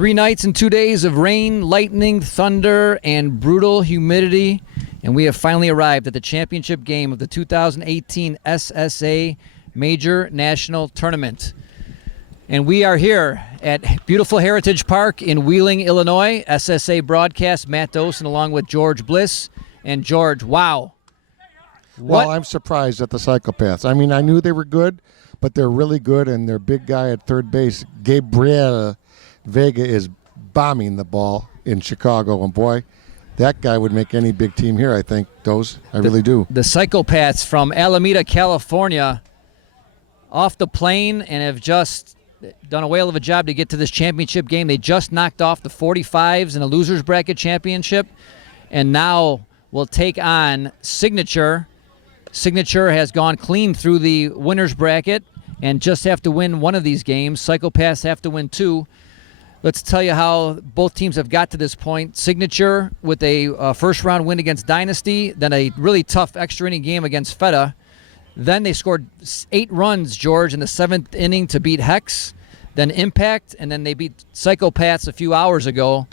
3 nights and 2 days of rain, lightning, thunder, and brutal humidity, and we have finally arrived at the championship game of the 2018 SSA Major National Tournament. And we are here at beautiful Heritage Park in Wheeling, Illinois. SSA broadcast, Matt Dosen along with George Bliss. And George, wow. Well, I'm surprised at the Psychopaths. I mean, I knew they were good, but they're really good, and their big guy at third base, Gabriel Vega, is bombing the ball in Chicago. And boy, that guy would make any big team here, I think, Dose. I really do. The Psychopaths from Alameda, California, off the plane and have just done a whale of a job to get to this championship game. They just knocked off the 45s in a loser's bracket championship, and now will take on Signature. Signature has gone clean through the winner's bracket and just have to win one of these games. Psychopaths have to win 2. Let's tell you how both teams have got to this point. Signature with a first-round win against Dynasty, then a really tough extra-inning game against Feta. Then they scored 8 runs, George, in the 7th inning to beat Hex, then Impact, and then they beat Psychopaths a few hours ago,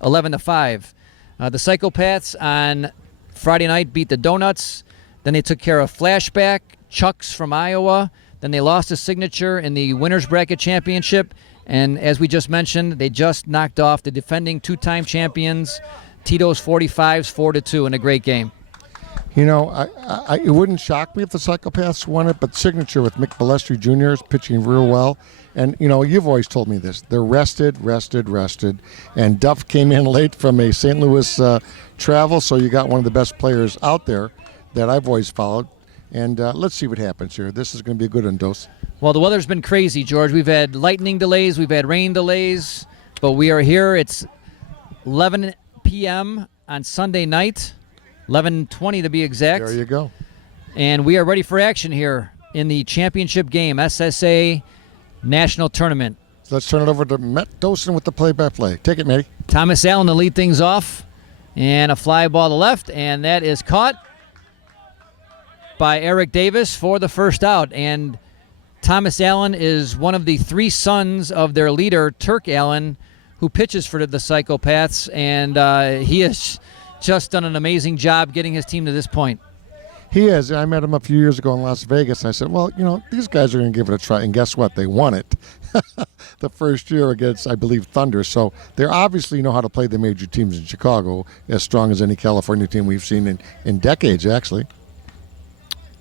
11-5. The Psychopaths on Friday night beat the Donuts. Then they took care of Flashback, Chucks from Iowa. Then they lost to Signature in the Winners Bracket Championship. And as we just mentioned, they just knocked off the defending 2-time champions, Tito's 45s, 4-2 in a great game. You know, it wouldn't shock me if the Psychopaths won it, but Signature with Mick Balestri Jr. is pitching real well. And, you know, you've always told me this. They're rested. And Duff came in late from a St. Louis travel, so you got one of the best players out there that I've always followed. And let's see what happens here. This is going to be a good one, Dose. Well, the weather's been crazy, George. We've had lightning delays. We've had rain delays. But we are here. It's 11 p.m. on Sunday night. 11:20 to be exact. There you go. And we are ready for action here in the championship game, SSA National Tournament. So let's turn it over to Matt Dosen with the play-by-play. Take it, Matty. Thomas Allen to lead things off. And a fly ball to left, and that is caught by Eric Davis for the first out. And Thomas Allen is one of the 3 sons of their leader, Turk Allen, who pitches for the Psychopaths, and he has just done an amazing job getting his team to this point. He is. I met him a few years ago in Las Vegas, and I said, well, you know, these guys are going to give it a try. And guess what? They won it the first year against, I believe, Thunder. So they obviously know how to play the major teams in Chicago, as strong as any California team we've seen in decades, actually.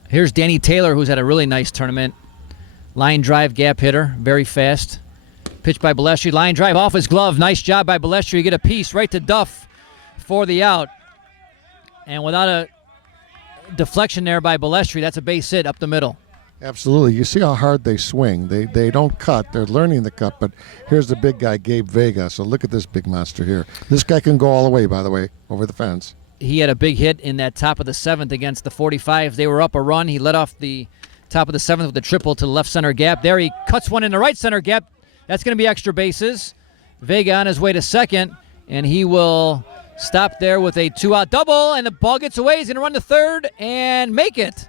Here's Danny Taylor, who's had a really nice tournament. Line drive gap hitter, very fast. Pitch by Balestri, line drive off his glove. Nice job by Balestri. You get a piece right to Duff for the out. And without a deflection there by Balestri, that's a base hit up the middle. Absolutely. You see how hard they swing. They don't cut. They're learning the cut, but here's the big guy, Gabe Vega. So look at this big monster here. This guy can go all the way, by the way, over the fence. He had a big hit in that top of the 7th against the 45s. They were up a run. He led off the top of the 7th with a triple to the left center gap. There he cuts one in the right center gap. That's going to be extra bases. Vega on his way to second, and he will stop there with a 2-out double, and the ball gets away. He's going to run to third and make it.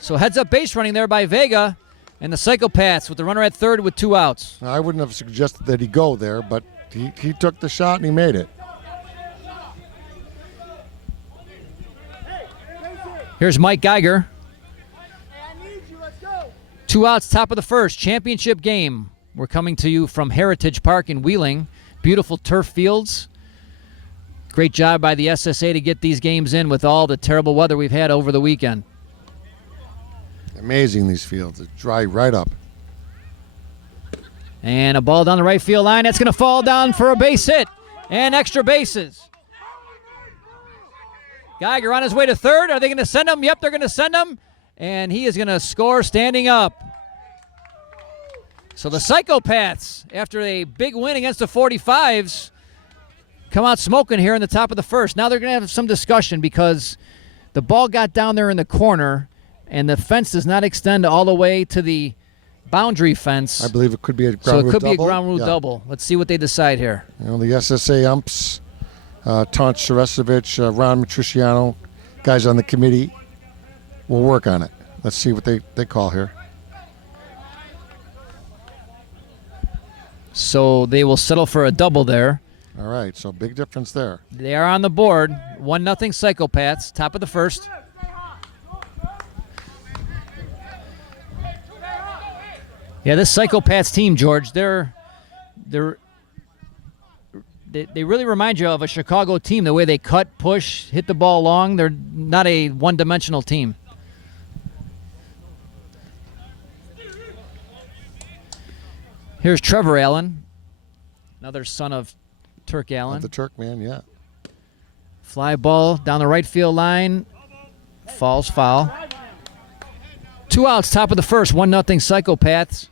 So heads-up base running there by Vega, and the Psychopaths with the runner at third with 2 outs. I wouldn't have suggested that he go there, but he took the shot and he made it. Here's Mike Geiger. 2 outs, top of the first, championship game. We're coming to you from Heritage Park in Wheeling. Beautiful turf fields. Great job by the SSA to get these games in with all the terrible weather we've had over the weekend. Amazing, these fields. It's dry right up. And a ball down the right field line. That's going to fall down for a base hit and extra bases. Geiger on his way to third. Are they going to send him? Yep, they're going to send him. And he is going to score standing up. So the Psychopaths, after a big win against the 45s, come out smoking here in the top of the first. Now they're going to have some discussion because the ball got down there in the corner, and the fence does not extend all the way to the boundary fence. I believe it could be a ground rule double. So it could be be a ground rule double. Let's see what they decide here. You know, the SSA umps, Taunt Ceresovich, Ron Matriciano, guys on the committee, will work on it. Let's see what they call here. So they will settle for a double there. All right, so big difference there. They are on the board. 1-0 Psychopaths, top of the first. Yeah, this Psychopaths team, George, they really remind you of a Chicago team, the way they cut, push, hit the ball long. They're not a one-dimensional team. Here's Trevor Allen, another son of Turk Allen. The Turk man, yeah. Fly ball down the right field line. Falls foul. 2 outs, top of the first. 1-0 Psychopaths.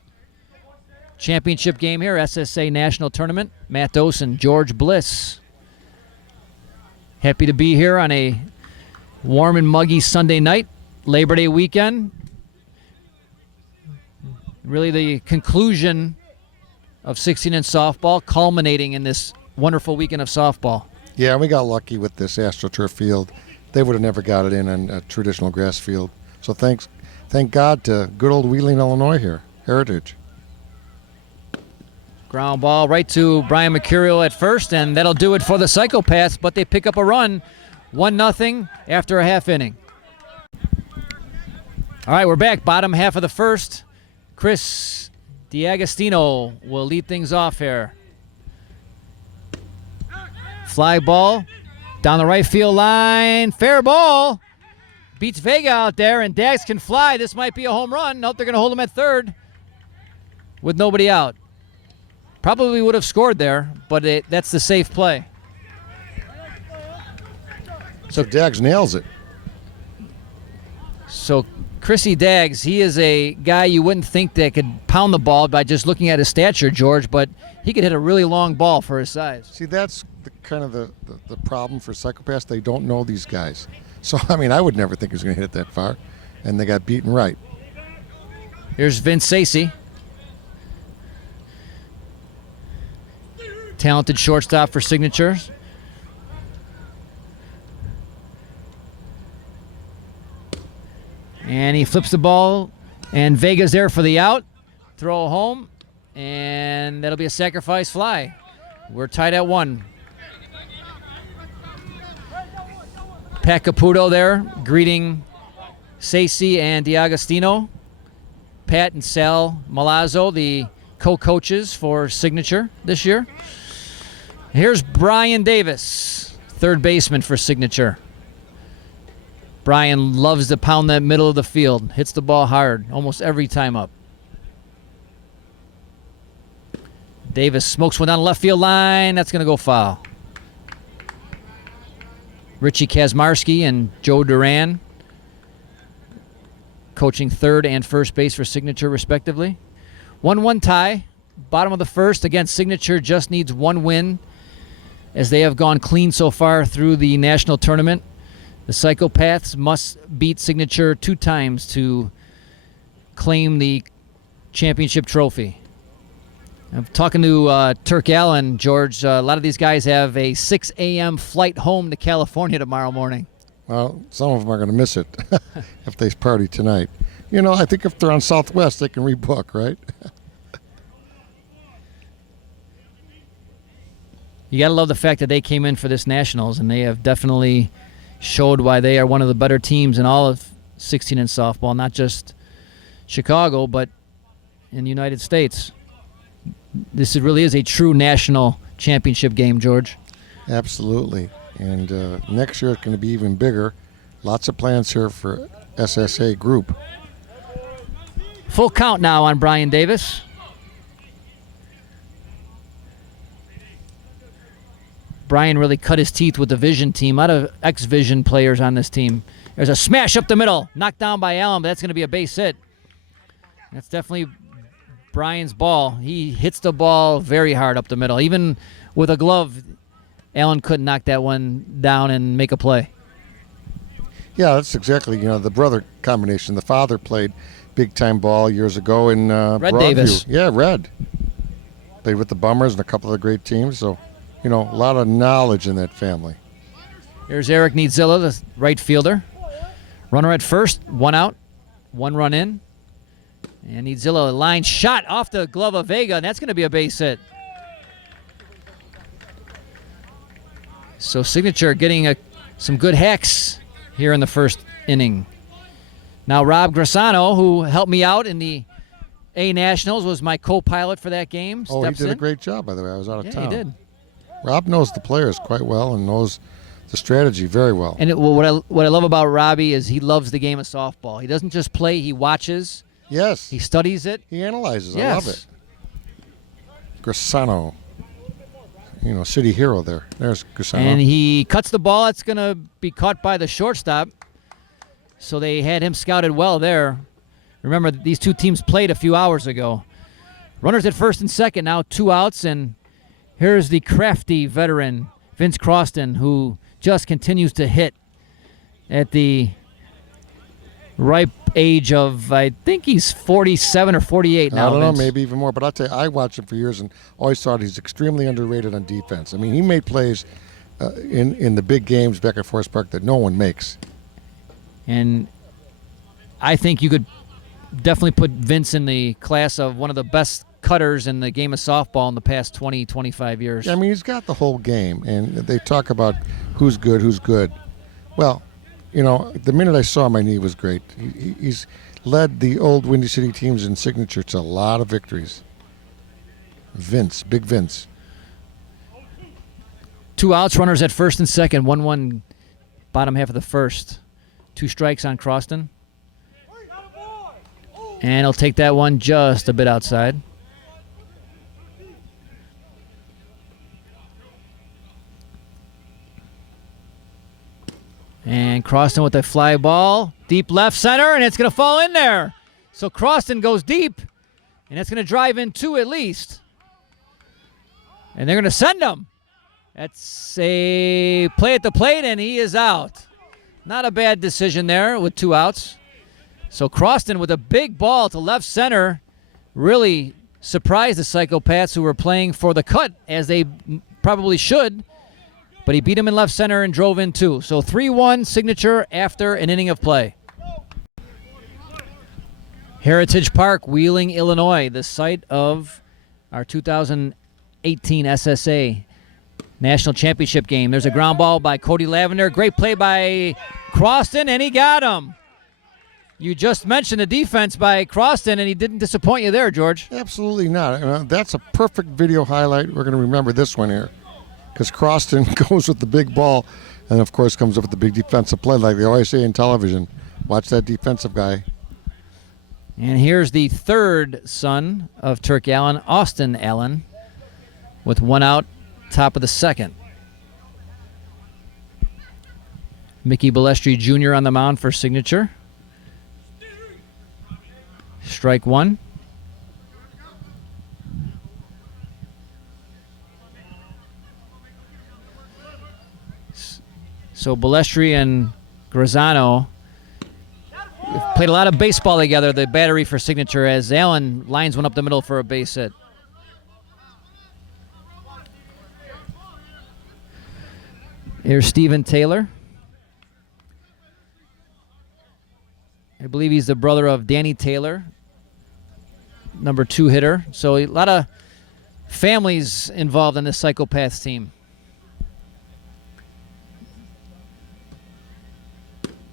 Championship game here, SSA National Tournament. Matt Dosen, George Bliss. Happy to be here on a warm and muggy Sunday night, Labor Day weekend. Really the conclusion of 16-inch softball, culminating in this wonderful weekend of softball. Yeah, we got lucky with this AstroTurf field. They would have never got it in on a traditional grass field. So thank God to good old Wheeling, Illinois here, Heritage. Ground ball right to Brian Mercurial at first, and that'll do it for the Psychopaths, but they pick up a run, 1-0 after a half inning. All right, we're back, bottom half of the first. Chris D'Agostino will lead things off here. Fly ball down the right field line. Fair ball. Beats Vega out there, and Dags can fly. This might be a home run. Nope, they're going to hold him at third with nobody out. Probably would have scored there, but that's the safe play. So Dags nails it. So Chrissy Dags, he is a guy you wouldn't think that could pound the ball by just looking at his stature, George, but he could hit a really long ball for his size. See, that's kind of the problem for Psychopaths. They don't know these guys. So, I mean, I would never think he was going to hit it that far, and they got beaten right. Here's Vince Sacy. Talented shortstop for Signatures. And he flips the ball, and Vega's there for the out. Throw home, and that'll be a sacrifice fly. We're tied at 1. Pat Caputo there greeting Sacy and D'Agostino. Pat and Sal Malazzo, the co-coaches for Signature this year. Here's Brian Davis, third baseman for Signature. Brian loves to pound that middle of the field. Hits the ball hard almost every time up. Davis smokes one down the left field line. That's going to go foul. Richie Kazmarski and Joe Duran coaching third and first base for Signature respectively. 1-1 tie. Bottom of the first. Again, Signature just needs one win as they have gone clean so far through the national tournament. The Psychopaths must beat Signature 2 times to claim the championship trophy. I'm talking to Turk Allen, George. A lot of these guys have a 6 a.m. flight home to California tomorrow morning. Well, some of them are going to miss it if they party tonight. You know, I think if they're on Southwest, they can rebook, right? You got to love the fact that they came in for this Nationals, and they have definitely showed why they are one of the better teams in all of 16-inch softball, not just Chicago, but in the United States. This really is a true national championship game, George. Absolutely. And next year it's going to be even bigger. Lots of plans here for SSA group. Full count now on Brian Davis. Brian really cut his teeth with the Vision team. A lot of ex-Vision players on this team. There's a smash up the middle. Knocked down by Allen, but that's going to be a base hit. That's definitely Brian's ball. He hits the ball very hard up the middle. Even with a glove, Allen couldn't knock that one down and make a play. Yeah, that's exactly, the brother combination. The father played big-time ball years ago in Red Broadview. Davis. Yeah, Red. Played with the Bummers and a couple of great teams, so, a lot of knowledge in that family. Here's Eric Niedzilla, the right fielder. Runner at first, 1 out, 1 run in. And Niedzilla, a line shot off the glove of Vega, and that's going to be a base hit. So Signature getting some good hacks here in the first inning. Now Rob Grassano, who helped me out in the A Nationals, was my co-pilot for that game. Oh, he Steps did a in. great job, by the way. I was out of town. Yeah, he did. Rob knows the players quite well and knows the strategy very well. And what I love about Robbie is he loves the game of softball. He doesn't just play; he watches. Yes. He studies it. He analyzes. Yes. I love it. Grassano. City hero there. There's Grassano. And he cuts the ball. It's going to be caught by the shortstop. So they had him scouted well there. Remember, these two teams played a few hours ago. Runners at first and second, now 2 outs. And here's the crafty veteran, Vince Croston, who just continues to hit at the ripe age of, I think he's 47 or 48 now. I don't know, Vince. maybe even more. But I'll tell you, I watched him for years and always thought he's extremely underrated on defense. I mean, he made plays in the big games back at Forest Park that no one makes. And I think you could definitely put Vince in the class of one of the best cutters in the game of softball in the past 20, 25 years. Yeah, I mean, he's got the whole game, and they talk about who's good, who's good. Well, the minute I saw him, my knee was great. He's led the old Windy City teams in Signature to a lot of victories. Vince, big Vince. 2 outs, runners at first and second, 1-1 bottom half of the first. 2 strikes on Croston. And he'll take that one just a bit outside. And Croston with a fly ball, deep left center, and it's going to fall in there. So Croston goes deep, and it's going to drive in 2 at least. And they're going to send him. That's a play at the plate, and he is out. Not a bad decision there with 2 outs. So Croston with a big ball to left center really surprised the Psychopaths, who were playing for the cut, as they probably should. But he beat him in left center and drove in 2. So 3-1 Signature after an inning of play. Heritage Park, Wheeling, Illinois, the site of our 2018 SSA National Championship game. There's a ground ball by Cody Lavender. Great play by Croston, and he got him. You just mentioned the defense by Croston, and he didn't disappoint you there, George. Absolutely not. That's a perfect video highlight. We're going to remember this one here, because Croston goes with the big ball and, of course, comes up with the big defensive play like they always say in television. Watch that defensive guy. And here's the third son of Turk Allen, Austin Allen, with 1 out, top of the second. Mickey Balestri Jr. on the mound for Signature. Strike 1. So Balestri and Grassano played a lot of baseball together, the battery for Signature, as Allen lines one up the middle for a base hit. Here's Stephen Taylor. I believe he's the brother of Danny Taylor, number 2 hitter. So a lot of families involved in this Psychopaths team.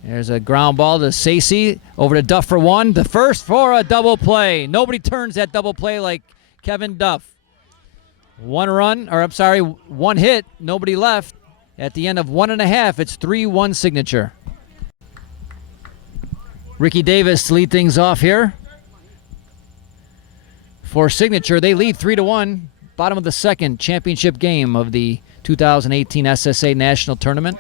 There's a ground ball to Sacy, over to Duff for 1. The first for a double play. Nobody turns that double play like Kevin Duff. 1 hit, nobody left. At the end of 1.5, it's 3-1 Signature. Ricky Davis to lead things off here. For Signature, they lead 3-1. Bottom of the second, championship game of the 2018 SSA National Tournament.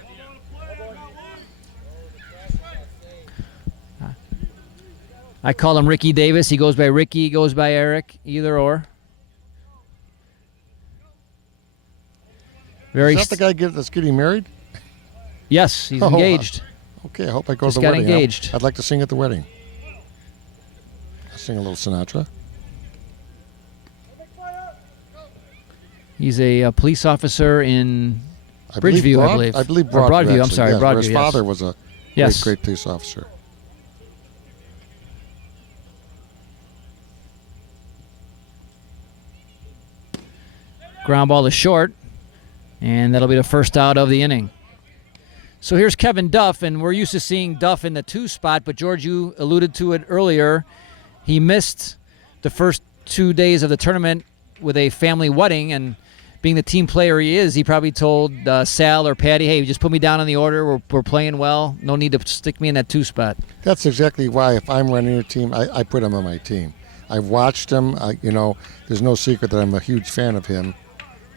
I call him Ricky Davis. He goes by Ricky, he goes by Eric, either or. Is that the guy that's getting married? Yes, he's engaged. Okay, I hope I go Just to the got wedding. engaged. I'd like to sing at the wedding. I'll sing a little Sinatra. He's a police officer in Bridgeview, I believe. I believe Or Broadview. Broadview, I'm actually, sorry, yes, where Broadview, his yes. father was a Yes. great police officer. Ground ball to short. And that'll be the first out of the inning. So here's Kevin Duff, and we're used to seeing Duff in the 2 spot, but George, you alluded to it earlier. He missed the first 2 days of the tournament with a family wedding, and being the team player he is, he probably told Sal or Patty, hey, just put me down on the order. We're playing well. No need to stick me in that 2 spot. That's exactly why if I'm running a team, I put him on my team. I've watched him. There's no secret that I'm a huge fan of him.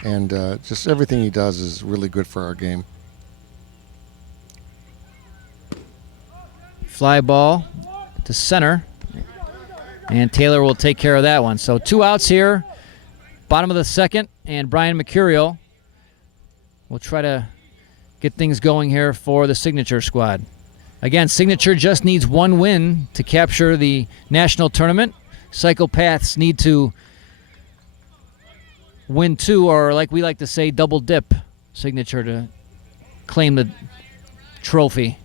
And just everything he does is really good for our game. Fly ball to center. And Taylor will take care of that one. So 2 outs here. Bottom of the second. And Brian Mercurial will try to get things going here for the Signature squad. Again, Signature just needs 1 win to capture the national tournament. Psychopaths need to win 2, or like we like to say, double dip Signature to claim the trophy.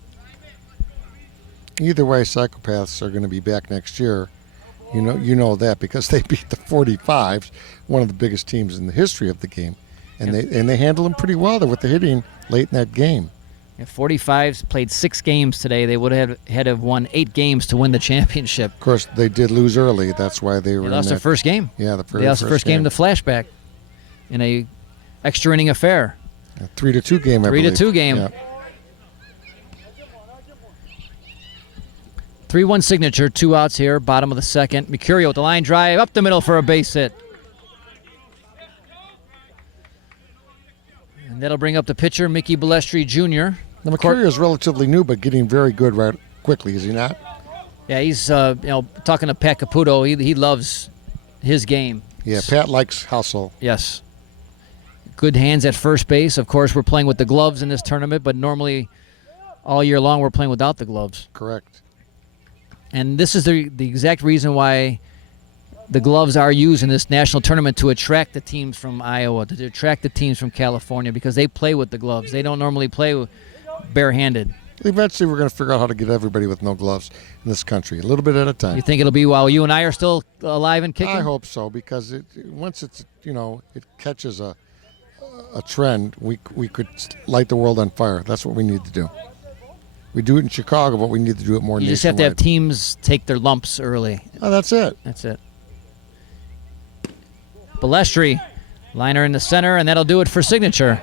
Either way, Psychopaths are going to be back next year. You know that because they beat the 45s, one of the biggest teams in the history of the game, and they handle them pretty well with the hitting late in that game. Yeah, 45s played 6 games today. They would have had to have won 8 games to win the championship. Of course, they did lose early. That's why they were. They lost their first game. Yeah, they lost the first game to Flashback in a extra inning affair. A 3-2 game. 3-2 game. Yeah. 3-1 Signature, 2 outs here, bottom of the second. Mercurio with the line drive up the middle for a base hit. And that'll bring up the pitcher, Mickey Balestri Jr. Now, Mercurio is relatively new, but getting very good right quickly, is he not? Yeah, he's talking to Pat Caputo. He loves his game. Yeah, Pat likes hustle. Yes. Good hands at first base. Of course, we're playing with the gloves in this tournament, but normally all year long we're playing without the gloves. Correct. And this is the exact reason why the gloves are used in this national tournament, to attract the teams from Iowa, to attract the teams from California, because they play with the gloves. They don't normally play barehanded. Eventually we're going to figure out how to get everybody with no gloves in this country, a little bit at a time. You think it'll be while you and I are still alive and kicking? I hope so, because once it catches a trend, we could light the world on fire. That's what we need to do. We do it in Chicago, but we need to do it more nationwide. You just have to have teams take their lumps early. Oh, that's it. That's it. Balestri, liner in the center, and that'll do it for Signature.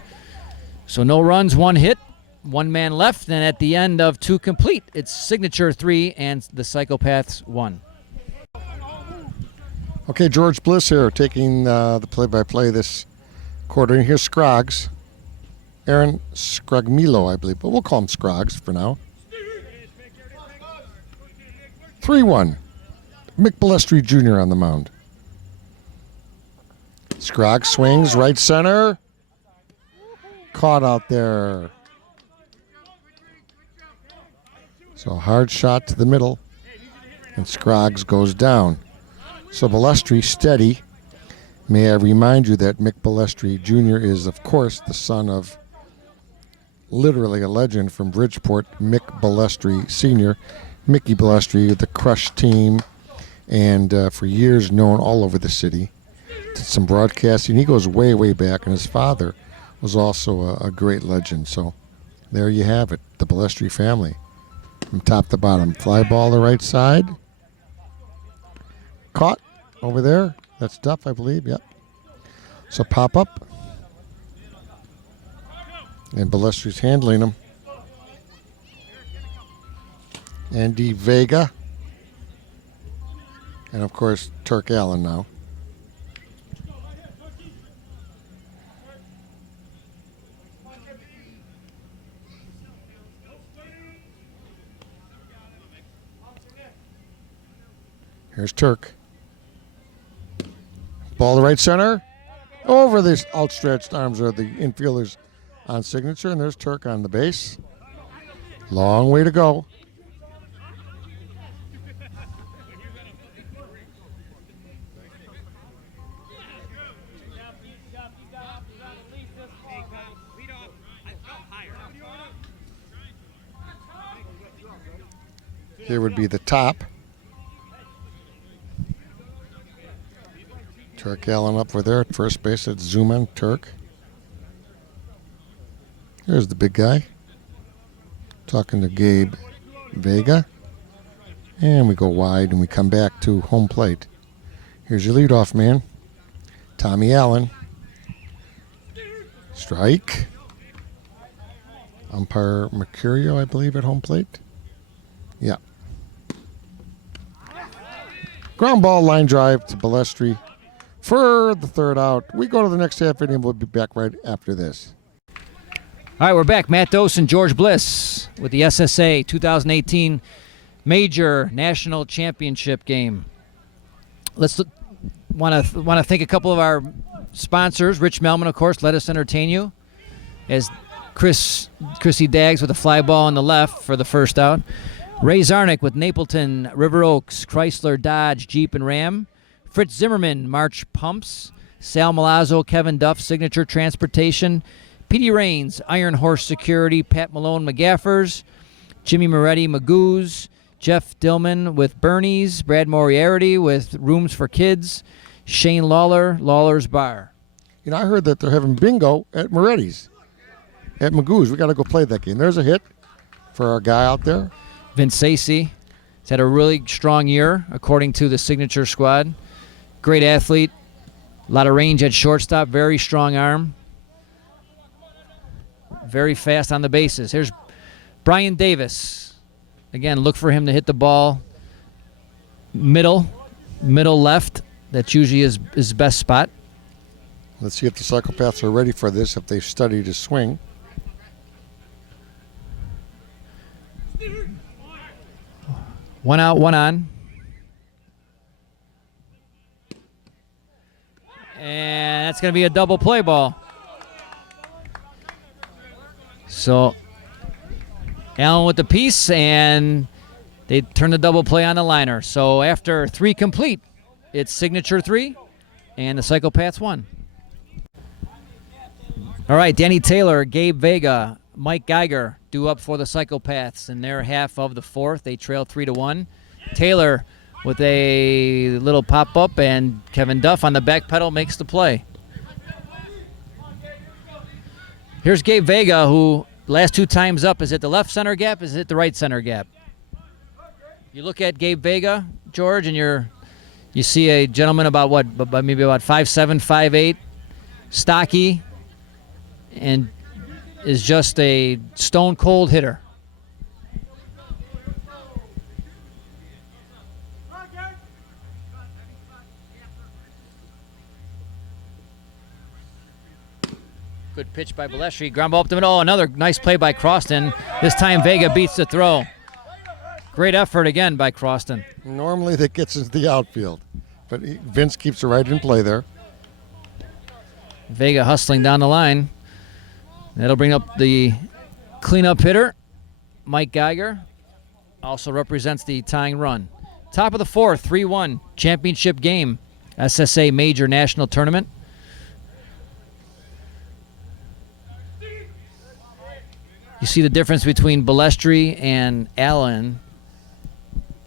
So no runs, 1 hit, 1 man left, and at the end of 2 complete, it's Signature 3 and the Psychopaths 1. Okay, George Bliss here, taking the play-by-play this quarter. And here's Scroggs. Aaron Scrogmilo, I believe, but we'll call him Scroggs for now. 3-1. Mick Balestri Jr. on the mound. Scroggs swings right center. Caught out there. So a hard shot to the middle, and Scroggs goes down. So Balestri steady. May I remind you that Mick Balestri Jr. is, of course, the son of literally a legend from Bridgeport, Mick Balestri Sr., Mickey Balestri, the Crush team, and for years known all over the city. Did some broadcasting. He goes way, way back, and his father was also a great legend. So there you have it, the Balestri family. From top to bottom. Fly ball to right side. Caught over there. That's Duff, I believe. Yep. So pop up. And Balestri's handling him. Andy Vega. And, of course, Turk Allen now. Here's Turk. Ball to right center. Over the outstretched arms of the infielders on Signature. And there's Turk on the base. Long way to go. Here would be the top. Turk Allen up for there at first base. Let's zoom on Turk. There's the big guy. Talking to Gabe Vega. And we go wide and we come back to home plate. Here's your leadoff man, Tommy Allen. Strike. Umpire Mercurio, I believe, at home plate. Yeah. Ground ball, line drive to Balestri for the third out. We go to the next half inning. We'll be back right after this. All right, we're back. Matt Dosen, George Bliss with the SSA 2018 Major National Championship game. Let's want to thank a couple of our sponsors. Rich Melman, of course, Let Us Entertain You, as Chrissy Daggs with a fly ball on the left for the first out. Ray Zarnick with Napleton, River Oaks, Chrysler, Dodge, Jeep, and Ram. Fritz Zimmerman, March Pumps. Sal Malazzo, Kevin Duff, Signature Transportation. Petey Rains, Iron Horse Security. Pat Malone, McGaffers. Jimmy Moretti, Magoo's. Jeff Dillman with Bernie's. Brad Moriarty with Rooms for Kids. Shane Lawler, Lawler's Bar. You know, I heard that they're having bingo at Moretti's, at Magoo's. We got to go play that game. There's a hit for our guy out there. Vince Sacy has had a really strong year, according to the Signature Squad. Great athlete. A lot of range at shortstop. Very strong arm. Very fast on the bases. Here's Brian Davis. Again, look for him to hit the ball middle left. That's usually his best spot. Let's see if the Psychopaths are ready for this, if they've studied his swing. One out, one on. And that's going to be a double play ball. So Allen with the piece, and they turn the double play on the liner. So after 3 complete, it's Signature 3 and the Psychopaths 1. All right, Danny Taylor, Gabe Vega, Mike Geiger due up for the Psychopaths in their half of the fourth. They trail 3-1. Taylor with a little pop-up, and Kevin Duff on the back pedal makes the play. Here's Gabe Vega, who last 2 times up is at the left center gap, is it the right center gap? You look at Gabe Vega, George, and you see a gentleman about maybe about 5'7", 5'8", stocky, and is just a stone cold hitter. Good pitch by Balestri. Ground ball up the middle. Oh, another nice play by Croston. This time Vega beats the throw. Great effort again by Croston. Normally that gets into the outfield, but Vince keeps it right in play there. Vega hustling down the line. That'll bring up the cleanup hitter, Mike Geiger. Also represents the tying run. Top of the fourth, 3-1 championship game, SSA Major National Tournament. You see the difference between Balestri and Allen,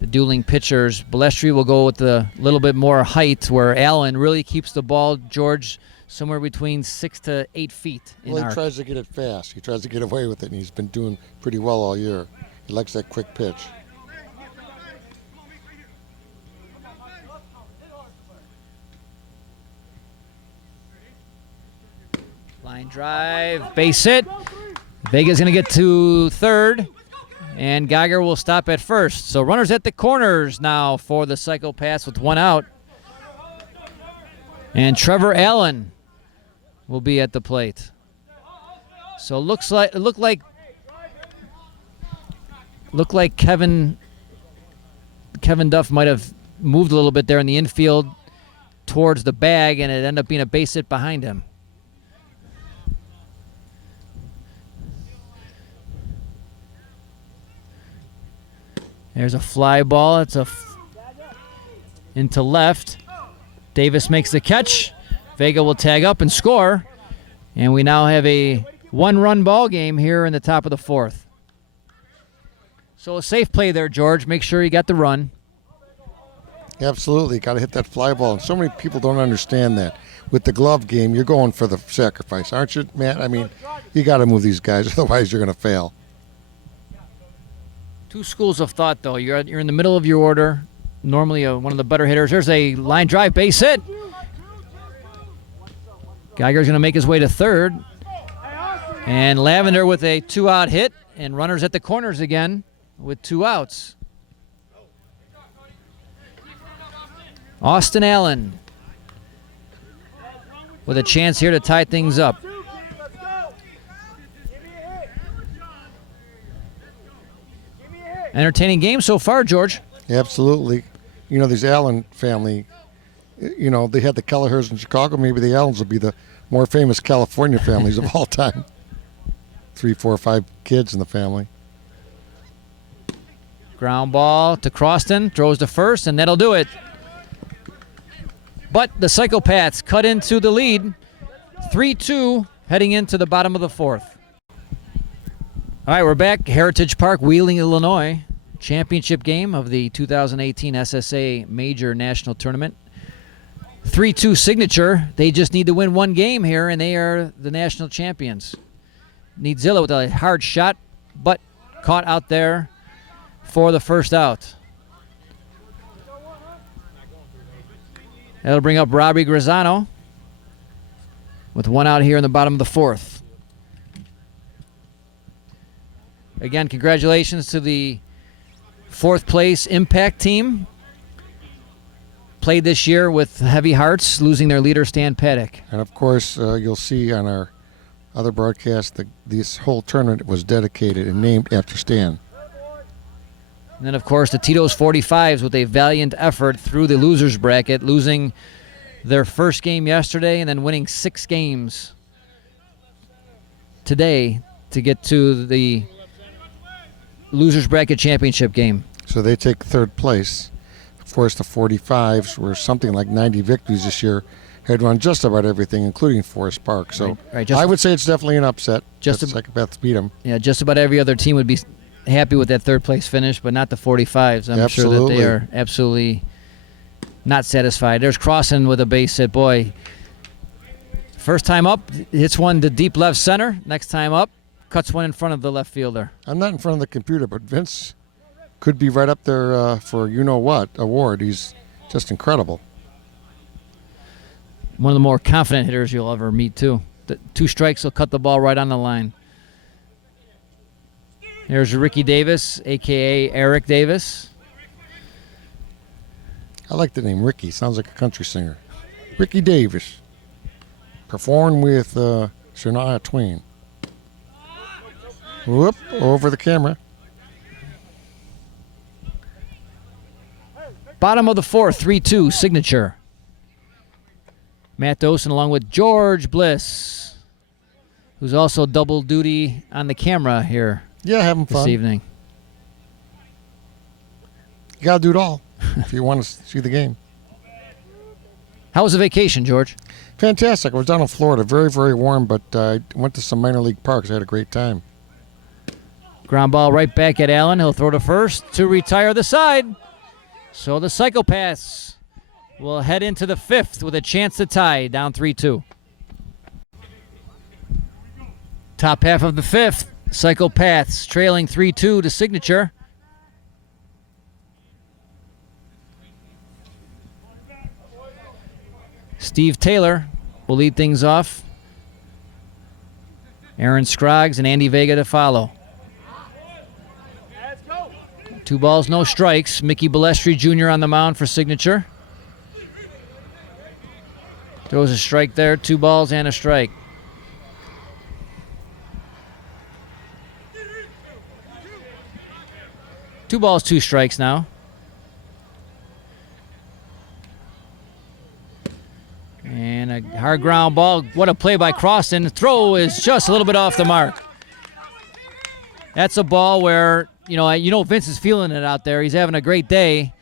the dueling pitchers. Balestri will go with a little bit more height, where Allen really keeps the ball, George, somewhere between 6 to 8 feet in Well, he arc. tries to get it fast. He tries to get away with it, and he's been doing pretty well all year. He likes that quick pitch. Line drive, base hit. Vega's going to get to third, and Geiger will stop at first. So runners at the corners now for the Psychopaths with 1 out. And Trevor Allen will be at the plate. So it looked like Kevin Duff might have moved a little bit there in the infield towards the bag, and it ended up being a base hit behind him. There's a fly ball. It's into left. Davis makes the catch. Vega will tag up and score. And we now have a 1-run ball game here in the top of the fourth. So a safe play there, George. Make sure you got the run. Absolutely. Got to hit that fly ball. And so many people don't understand that. with the glove game, you're going for the sacrifice, aren't you, Matt? I mean, you got to move these guys, otherwise you're going to fail. Two schools of thought, though. You're in the middle of your order. Normally one of the better hitters. There's a line drive, base hit. Geiger's going to make his way to third. And Lavender with a 2-out hit, and runners at the corners again with 2 outs. Austin Allen with a chance here to tie things up. Entertaining game so far, George. Absolutely. You know, these Allen family, you know, they had the Kelleher's in Chicago. Maybe the Allens will be the more famous California families of all time. 3, 4, 5 kids in the family. Ground ball to Croston, throws to first, and that'll do it. But the Psychopaths cut into the lead, 3-2, heading into the bottom of the 4th. All right, we're back. Heritage Park, Wheeling, Illinois. Championship game of the 2018 SSA Major National Tournament. 3-2 signature. They just need to win one game here, and they are the national champions. Needzilla with a hard shot, but caught out there for the first out. That'll bring up Robbie Grazzano with 1 out here in the bottom of the 4th. Again, congratulations to the 4th place Impact team. Played this year with heavy hearts, losing their leader, Stan Patek. And, of course, you'll see on our other broadcast that this whole tournament was dedicated and named after Stan. And then, of course, the Tito's 45s with a valiant effort through the losers bracket, losing their first game yesterday and then winning 6 games today to get to the losers bracket championship game. So they take 3rd place. Of course, the 45s were something like 90 victories this year, had run just about everything, including Forest Park. So right, I would say it's definitely an upset. Just the Psychopaths beat them. Yeah, just about every other team would be happy with that 3rd place finish, but not the 45s. I'm sure that they are absolutely not satisfied. There's Crossan with a base hit. Boy, first time up, hits one to deep left center. Next time up, cuts one in front of the left fielder. I'm not in front of the computer, but Vince could be right up there for you-know-what award. He's just incredible. One of the more confident hitters you'll ever meet, too. 2 strikes will cut the ball right on the line. Here's Ricky Davis, a.k.a. Eric Davis. I like the name Ricky. Sounds like a country singer. Ricky Davis. Performed with Shania Twain. Whoop, over the camera. Bottom of the 4th, 3-2, signature. Matt Dosen along with George Bliss, who's also double duty on the camera here. Yeah, having fun this evening. You got to do it all if you want to see the game. How was the vacation, George? Fantastic. I was down in Florida. Very, very warm, but I went to some minor league parks. I had a great time. Ground ball right back at Allen. He'll throw to first to retire the side. So the Psychopaths will head into the 5th with a chance to tie, down 3-2. Top half of the 5th, Psychopaths trailing 3-2 to signature. Steve Taylor will lead things off. Aaron Scroggs and Andy Vega to follow. 2 balls, no strikes. Mickey Balestri Jr. on the mound for signature. Throws a strike there, 2 balls and a strike. Two balls, 2 strikes now. And a hard ground ball. What a play by Croston. The throw is just a little bit off the mark. That's a ball where, you know Vince is feeling it out there. He's having a great day,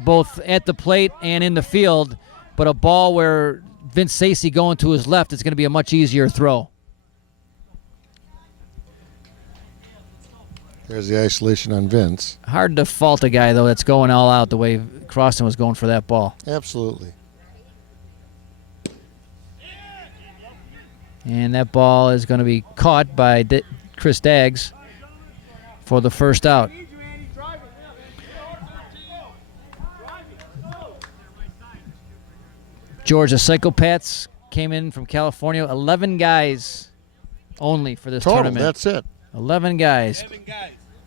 both at the plate and in the field. But a ball where Vince Stacey going to his left, it's going to be a much easier throw. There's the isolation on Vince. Hard to fault a guy, though, that's going all out the way Croston was going for that ball. Absolutely. And that ball is going to be caught by Chris Daggs for the first out. Georgia Psychopaths came in from California. 11 guys only for this tournament. That's it. 11 guys.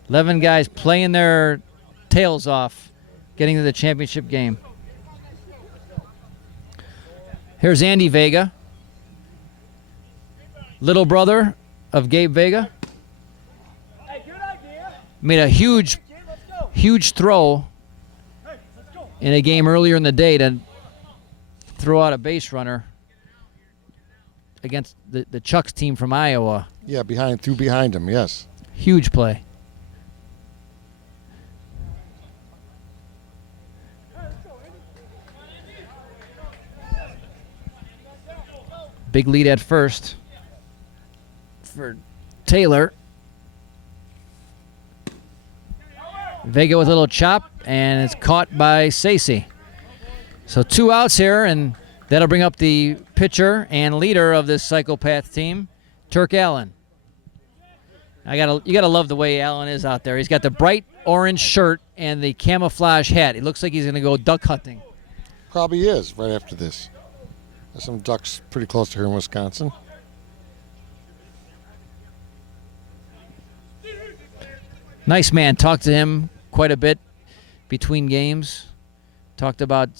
11 guys playing their tails off, getting to the championship game. Here's Andy Vega, little brother of Gabe Vega. Made a huge throw in a game earlier in the day to throw out a base runner against the Chucks team from Iowa. Yeah, threw behind him, yes. Huge play. Big lead at first for Taylor. Vega with a little chop, and it's caught by Sacy. So 2 outs here, and that'll bring up the pitcher and leader of this Psychopath team, Turk Allen. You gotta love the way Allen is out there. He's got the bright orange shirt and the camouflage hat. It looks like he's gonna go duck hunting. Probably is right after this. There's some ducks pretty close to here in Wisconsin. Nice man. Talked to him quite a bit between games. Talked about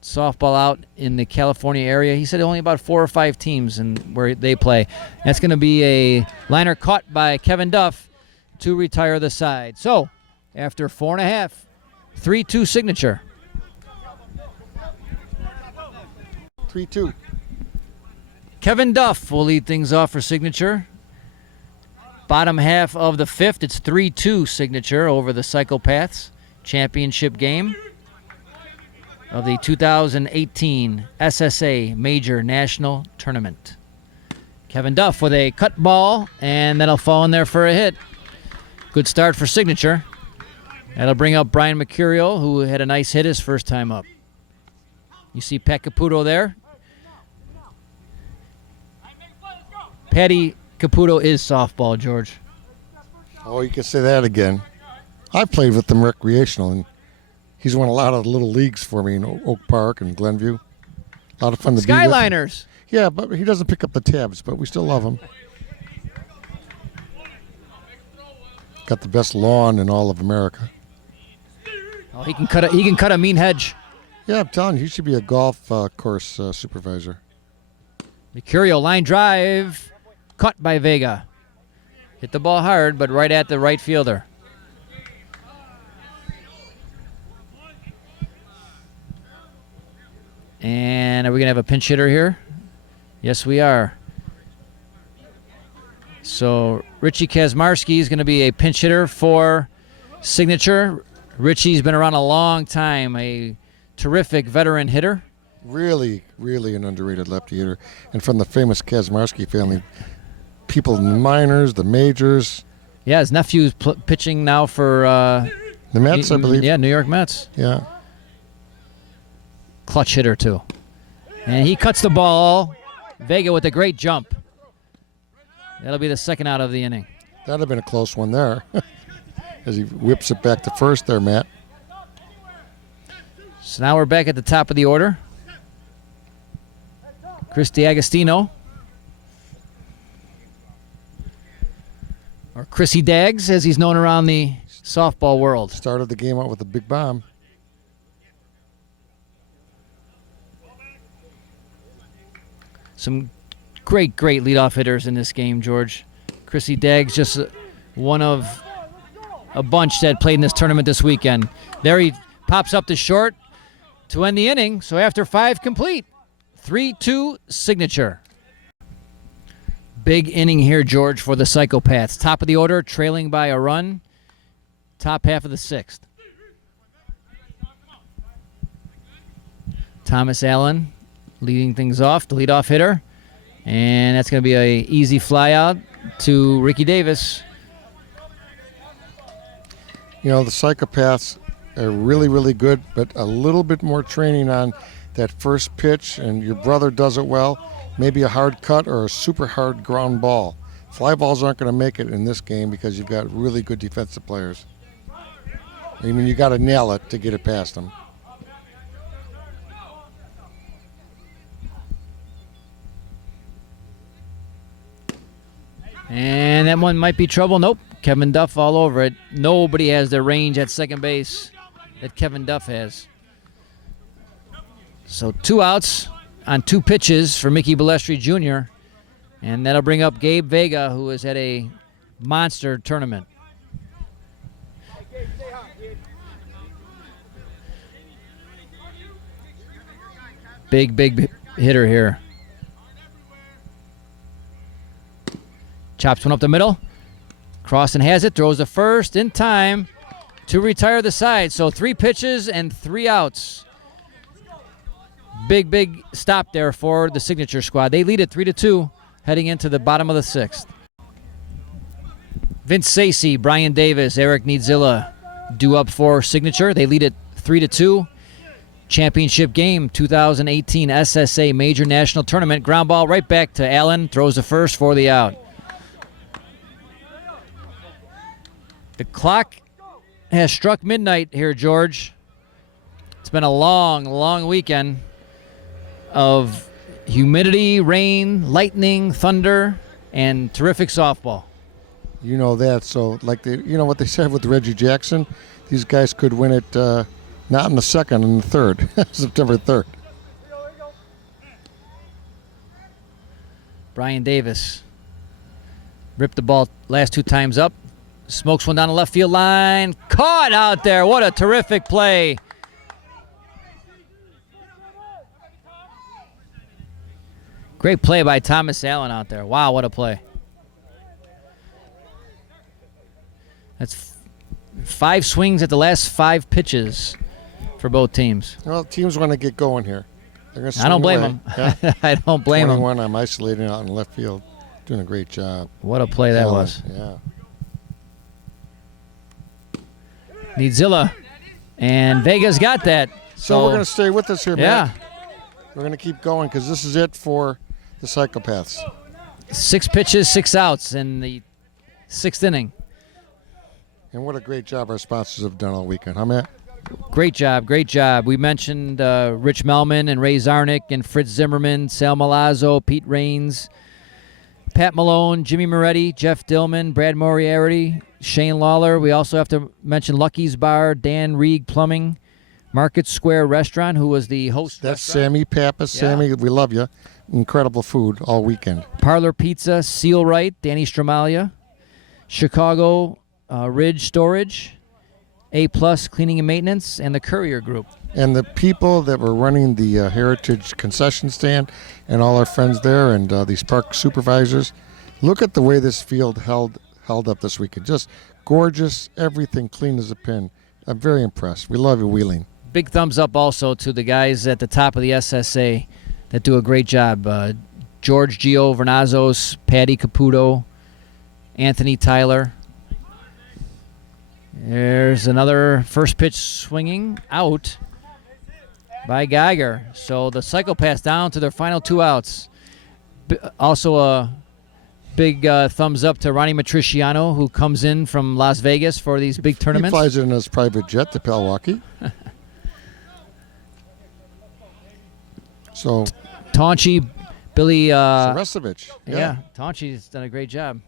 softball out in the California area. He said only about 4 or 5 teams and where they play. That's going to be a liner caught by Kevin Duff to retire the side. So after 4.5, 3-2 signature. 3-2. Kevin Duff will lead things off for signature. Bottom half of the 5th, it's 3-2 signature over the Psychopaths championship game of the 2018 SSA Major National Tournament. Kevin Duff with a cut ball, and that'll fall in there for a hit. Good start for signature. That'll bring up Brian Mercurial, who had a nice hit his first time up. You see Pat Caputo there. Patty Caputo is softball, George. Oh, you can say that again. I've played with them recreational, and he's won a lot of little leagues for me in Oak Park and Glenview. A lot of fun to be with. Skyliners. Yeah, but he doesn't pick up the tabs, but we still love him. Got the best lawn in all of America. Oh, he can cut a mean hedge. Yeah, I'm telling you, he should be a golf course supervisor. Mercurial line drive, caught by Vega. Hit the ball hard, but right at the right fielder. And are we going to have a pinch hitter here? Yes, we are. So Richie Kazmarski is going to be a pinch hitter for signature. Richie's been around a long time, a terrific veteran hitter. Really, really an underrated lefty hitter. And from the famous Kazmarski family, people in the minors, the majors. Yeah, his nephew's pitching now for the Mets, I believe. Yeah, New York Mets. Yeah. Clutch hitter, too. And he cuts the ball. Vega with a great jump. That'll be the second out of the inning. That'd have been a close one there. As he whips it back to first there, Matt. So now we're back at the top of the order. Chris DiAgostino. Or Chrissy Daggs, as he's known around the softball world. Started the game out with a big bomb. Some great leadoff hitters in this game, George. Chrissy Daggs, just one of a bunch that played in this tournament this weekend. There he pops up to short to end the inning. So after 5 complete, 3-2 signature. Big inning here, George, for the Psychopaths. Top of the order, trailing by a run. Top half of the 6th. Thomas Allen leading things off, the leadoff hitter. And that's going to be an easy fly out to Ricky Davis. You know, the Psychopaths are really, really good, but a little bit more training on that first pitch, and your brother does it well. maybe a hard cut or a super hard ground ball. Fly balls aren't going to make it in this game because you've got really good defensive players. I mean, you got to nail it to get it past them. And that one might be trouble. Nope. Kevin Duff all over it. Nobody has the range at second base that Kevin Duff has. So 2 outs on 2 pitches for Mickey Balestri Jr. And that'll bring up Gabe Vega, who has had a monster tournament. Big hitter here. Chops one up the middle. Crossan has it, throws the first in time to retire the side. So 3 pitches and 3 outs. Big stop there for the Signature squad. They lead it 3-2 heading into the bottom of the 6th. Vince Sacy, Brian Davis, Eric Niedzilla due up for Signature. They lead it 3-2. Championship game 2018 SSA Major National Tournament. Ground ball right back to Allen. Throws the first for the out. The clock has struck midnight here, George. It's been a long weekend of humidity, rain, lightning, thunder, and terrific softball. You know that. So, like you know what they said with Reggie Jackson, these guys could win it not in the 2nd, in the 3rd, September 3rd. Brian Davis ripped the ball last 2 times up. Smokes one down the left field line. Caught out there. What a terrific play. Great play by Thomas Allen out there. Wow, what a play. That's 5 swings at the last 5 pitches for both teams. Well, teams want to get going here. They're gonna I don't blame away. them. Yeah. I don't blame them. 21, I'm isolating out in left field. Doing a great job. What a play that was. Yeah. Niedzilla. And Vega's got that. So we're going to stay with us here, yeah. Matt. We're going to keep going because this is it for the Psychopaths. 6 pitches, 6 outs in the 6th inning. And what a great job our sponsors have done all weekend, huh, Matt? Great job. We mentioned Rich Melman and Ray Zarnick and Fritz Zimmerman, Sal Malazzo, Pete Raines, Pat Malone, Jimmy Moretti, Jeff Dillman, Brad Moriarty, Shane Lawler. We also have to mention Lucky's Bar, Dan Reed Plumbing, Market Square Restaurant, who was the host. That's Sammy Pappas. Yeah. Sammy, we love you. Incredible food all weekend. Parlor Pizza, Seal Right, Danny Stramalia, Chicago Ridge Storage, A+ Cleaning and Maintenance, and the Courier Group. And the people that were running the Heritage concession stand and all our friends there and these park supervisors, look at the way this field held up this weekend. Just gorgeous, everything clean as a pin. I'm very impressed. We love you, Wheeling. Big thumbs up also to the guys at the top of the SSA that do a great job. George Gio Vernazos, Patty Caputo, Anthony Tyler. There's another first pitch swinging out by Geiger. So the Psychopaths down to their final 2 outs. Also a big thumbs up to Ronnie Matriciano, who comes in from Las Vegas for these big tournaments. He flies in his private jet to Milwaukee. So Taunchi, Billy Saresevich. Yeah, Taunchi's done a great job.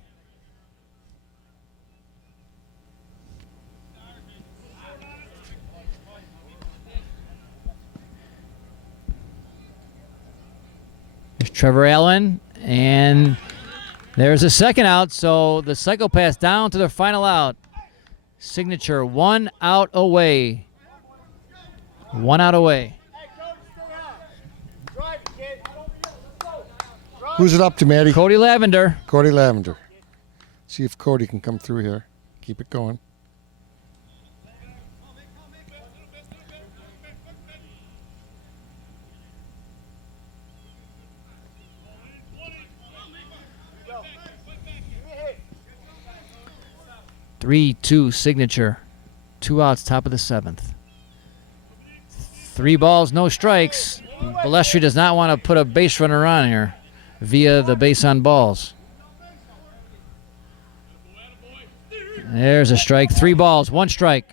There's Trevor Allen, and there's a second out, so the Psychopaths down to their final out. Signature 1 out away. 1 out away. Who's it up to, Maddie? Cody Lavender. Cody Lavender. See if Cody can come through here. Keep it going. Three, 2, Signature. 2 outs, top of the 7th. 3 balls, no strikes. Balestri does not want to put a base runner on here. via the base on balls. There's a strike. 3 balls, 1 strike.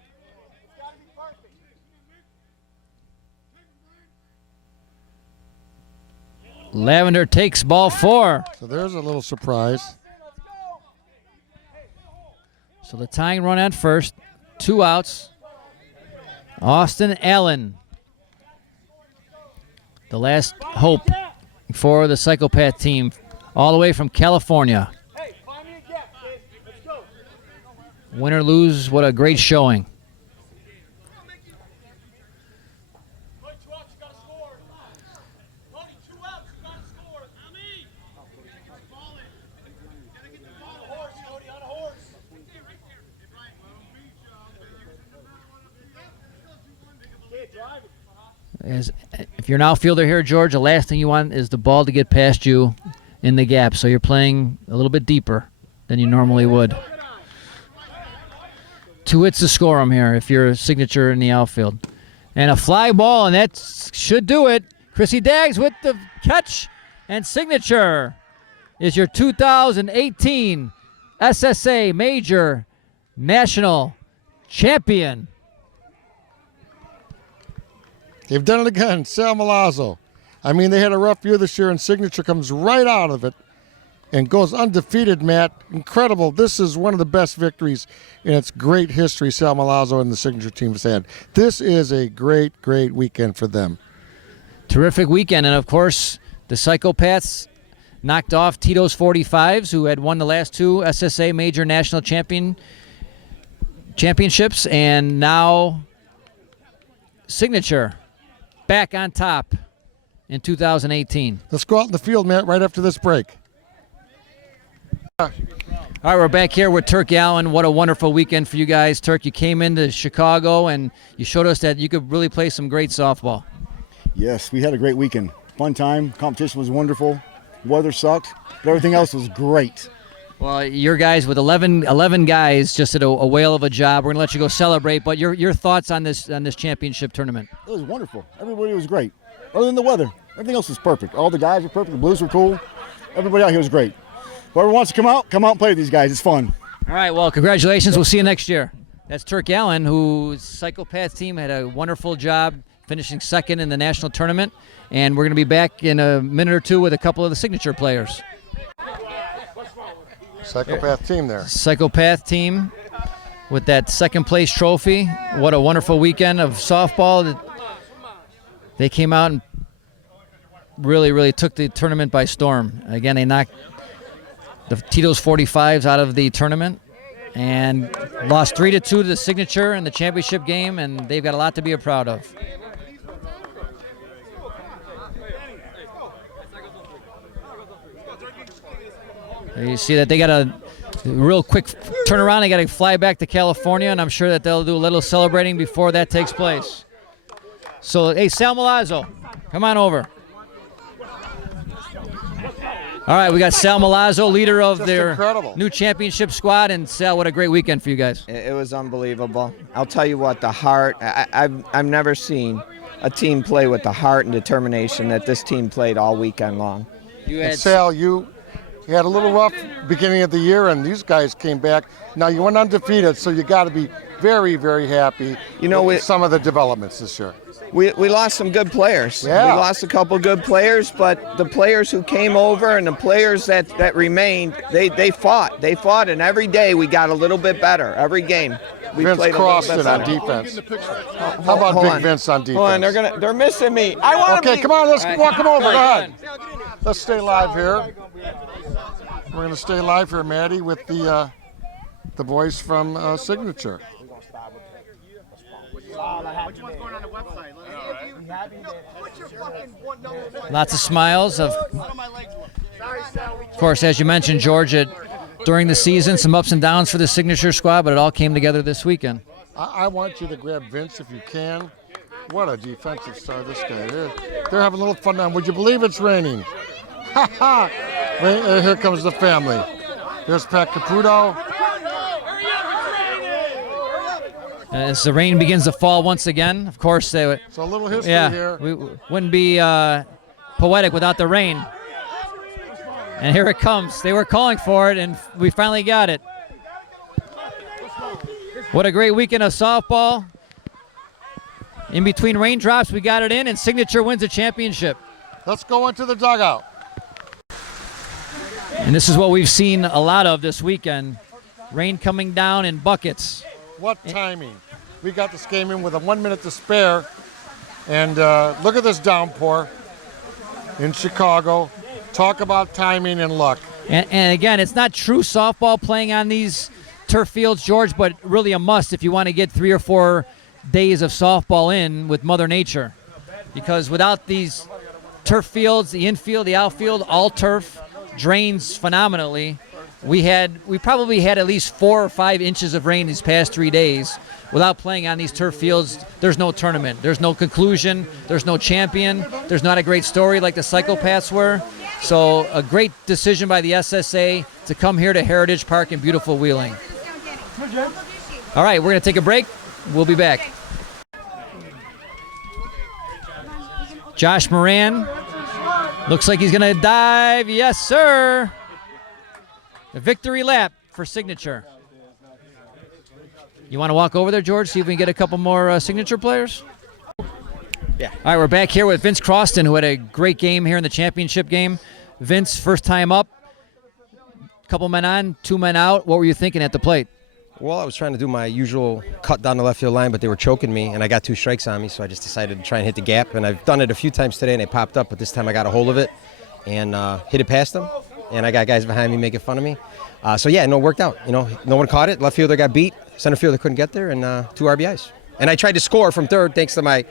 Lavender takes ball 4. So there's a little surprise. So the tying run at first. 2 outs. Austin Allen, the last hope for the Psychopath team, all the way from California. Win or lose, what a great showing. If you're an outfielder here, George, the last thing you want is the ball to get past you in the gap. So you're playing a little bit deeper than you normally would. 2 hits to score them here if you're a signature in the outfield. And a fly ball, and that should do it. Chrissy Daggs with the catch, and signature is your 2018 SSA Major National Champion. They've done it again, Sal Milazzo. I mean, they had a rough year this year, and signature comes right out of it and goes undefeated, Matt. Incredible. This is one of the best victories in its great history Sal Milazzo and the signature team has had. This is a great, great weekend for them. Terrific weekend, and of course, the Psychopaths knocked off Tito's 45s, who had won the last 2 SSA Major National Championships, and now signature back on top in 2018. Let's go out in the field, Matt, right after this break. All right, we're back here with Turk Allen. What a wonderful weekend for you guys. Turk, you came into Chicago, and you showed us that you could really play some great softball. Yes, we had a great weekend. Fun time. Competition was wonderful. Weather sucked, but everything else was great. Well, your guys with 11 guys just did a whale of a job. We're going to let you go celebrate, but your thoughts on this championship tournament? It was wonderful. Everybody was great. Other than the weather, everything else was perfect. All the guys were perfect. The Blues were cool. Everybody out here was great. Whoever wants to come out and play with these guys. It's fun. All right, well, congratulations. We'll see you next year. That's Turk Allen, whose Psychopath team had a wonderful job finishing second in the national tournament, and we're going to be back in a minute or 2 with a couple of the signature players. Psychopath team there. Psychopath team with that second place trophy. What a wonderful weekend of softball. They came out and really, really took the tournament by storm. Again, they knocked the Tito's 45s out of the tournament and lost 3-2 to the signature in the championship game, and they've got a lot to be proud of. You see that they got a real quick turnaround. They got to fly back to California, and I'm sure that they'll do a little celebrating before that takes place. So, hey, Sal Milazzo, come on over. All right, we got Sal Milazzo, leader of their new championship squad. And Sal, what a great weekend for you guys. It was unbelievable. I'll tell you what, the heart, I've never seen a team play with the heart and determination that this team played all weekend long. Sal, you had a little rough beginning of the year, and these guys came back. Now you went undefeated, so you got to be very, very happy with some of the developments this year. We lost some good players. Yeah. We lost a couple good players, but the players who came over and the players that remained, they fought. They fought, and every day we got a little bit better. Every game we Vince played Croston a on little bit better. defense. How about Big Vince on defense? Hold on, they're missing me. I want to Okay, come on, let's walk them over. Go ahead. Let's stay live here. We're going to stay live here, Maddie, with the boys from Signature. Lots of smiles. Of course, as you mentioned, George, during the season, some ups and downs for the Signature squad, but it all came together this weekend. I want you to grab Vince if you can. What a defensive star this guy is. They're having a little fun now. Would you believe it's raining? Ha ha! Here comes the family. Here's Pat Caputo. As the rain begins to fall once again, of course, So a little history here. We wouldn't be poetic without the rain. And here it comes. They were calling for it, and we finally got it. What a great weekend of softball. In between raindrops, we got it in, and Signature wins the championship. Let's go into the dugout. And this is what we've seen a lot of this weekend. Rain coming down in buckets. What timing. We got this game in with 1 minute to spare. And look at this downpour in Chicago. Talk about timing and luck. And again, it's not true softball playing on these turf fields, George, but really a must if you want to get 3 or 4 days of softball in with Mother Nature. Because without these turf fields, the infield, the outfield, all turf, drains phenomenally. We probably had at least 4 or 5 inches of rain these past 3 days. Without playing on these turf fields, there's no tournament. There's no conclusion. There's no champion. There's not a great story like the Psychopaths were. So a great decision by the SSA to come here to Heritage Park in beautiful Wheeling. All right, we're going to take a break. We'll be back. Josh Moran looks like he's going to dive. Yes, sir. A victory lap for Signature. You want to walk over there, George, see if we can get a couple more Signature players? Yeah. All right, we're back here with Vince Croston, who had a great game here in the championship game. Vince, first time up. Couple men on, 2 men out. What were you thinking at the plate? Well, I was trying to do my usual cut down the left field line, but they were choking me, and I got 2 strikes on me, so I just decided to try and hit the gap. And I've done it a few times today, and they popped up, but this time I got a hold of it and hit it past them. And I got guys behind me making fun of me. So, yeah, no, it worked out. You know, no one caught it. Left fielder got beat. Center fielder couldn't get there, and 2 RBIs. And I tried to score from third thanks to my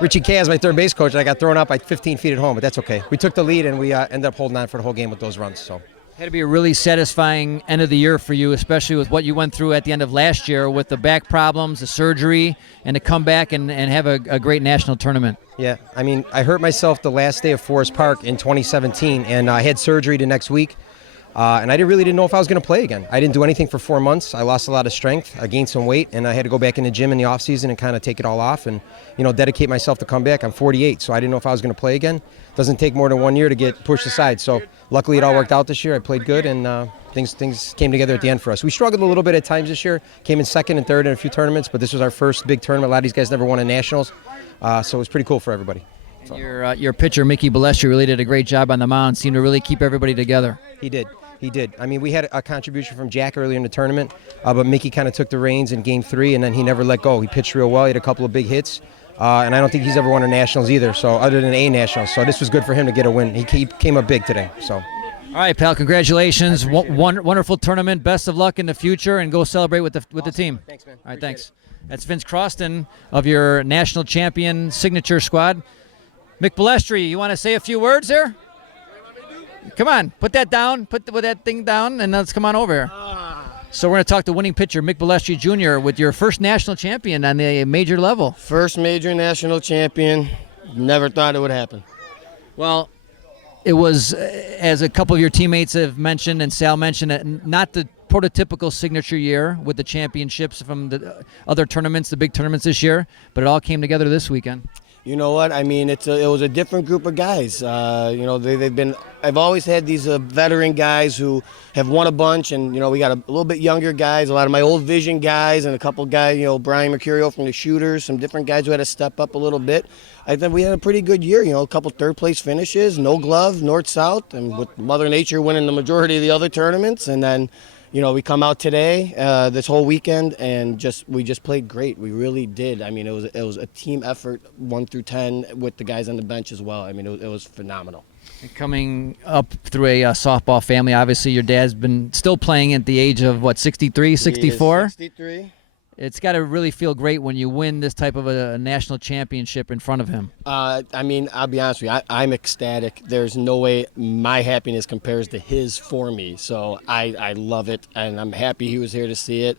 Richie Kaz, my third base coach, and I got thrown up by 15 feet at home, but that's okay. We took the lead, and we ended up holding on for the whole game with those runs. So. Had to be a really satisfying end of the year for you, especially with what you went through at the end of last year with the back problems, the surgery, and to come back and have a great national tournament. Yeah, I mean, I hurt myself the last day of Forest Park in 2017, and I had surgery the next week. And I really didn't know if I was going to play again. I didn't do anything for 4 months. I lost a lot of strength. I gained some weight, and I had to go back in the gym in the offseason and kind of take it all off and, you know, dedicate myself to come back. I'm 48, so I didn't know if I was going to play again. It doesn't take more than 1 year to get pushed aside. So luckily it all worked out this year. I played good, and things came together at the end for us. We struggled a little bit at times this year. Came in second and third in a few tournaments, but this was our first big tournament. A lot of these guys never won in nationals, so it was pretty cool for everybody. So. Your pitcher, Mickey Balestri, really did a great job on the mound. Seemed to really keep everybody together. He did. I mean, we had a contribution from Jack earlier in the tournament, but Mickey kind of took the reins in Game 3, and then he never let go. He pitched real well. He had a couple of big hits, and I don't think he's ever won a Nationals either, so other than A Nationals. So this was good for him to get a win. He came up big today. So. All right, pal, congratulations. Wonderful tournament. Best of luck in the future, and go celebrate with the team. Thanks, man. All right, Appreciate thanks. That's Vince Croston of your national champion Signature squad. Mick Balestri, you want to say a few words there? Come on, put that down. Put that thing down, and let's come on over here. So we're going to talk to winning pitcher Mick Balestri Jr. with your first national champion on the major level. First major national champion. Never thought it would happen. Well, it was, as a couple of your teammates have mentioned and Sal mentioned, not the prototypical Signature year with the championships from the other tournaments, the big tournaments this year, but it all came together this weekend. You know what? I mean, it was a different group of guys. They've been. I've always had these veteran guys who have won a bunch, and we got a little bit younger guys. A lot of my old Vision guys, and a couple guys. Brian Mercurio from the Shooters. Some different guys who had to step up a little bit. I think we had a pretty good year. A couple third place finishes, no glove, north south, and with Mother Nature winning the majority of the other tournaments, and then. We come out today, this whole weekend, and we just played great. We really did. I mean, it was a team effort, 1 through 10, with the guys on the bench as well. I mean, it was phenomenal. Coming up through a softball family, obviously your dad's been still playing at the age of, 63, 64? 63. It's got to really feel great when you win this type of a national championship in front of him. I mean, I'll be honest with you. I'm ecstatic. There's no way my happiness compares to his for me. So I love it, and I'm happy he was here to see it.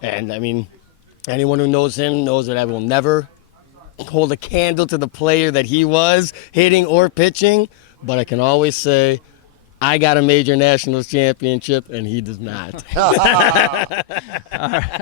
And, I mean, anyone who knows him knows that I will never hold a candle to the player that he was, hitting or pitching. But I can always say I got a major national championship, and he does not.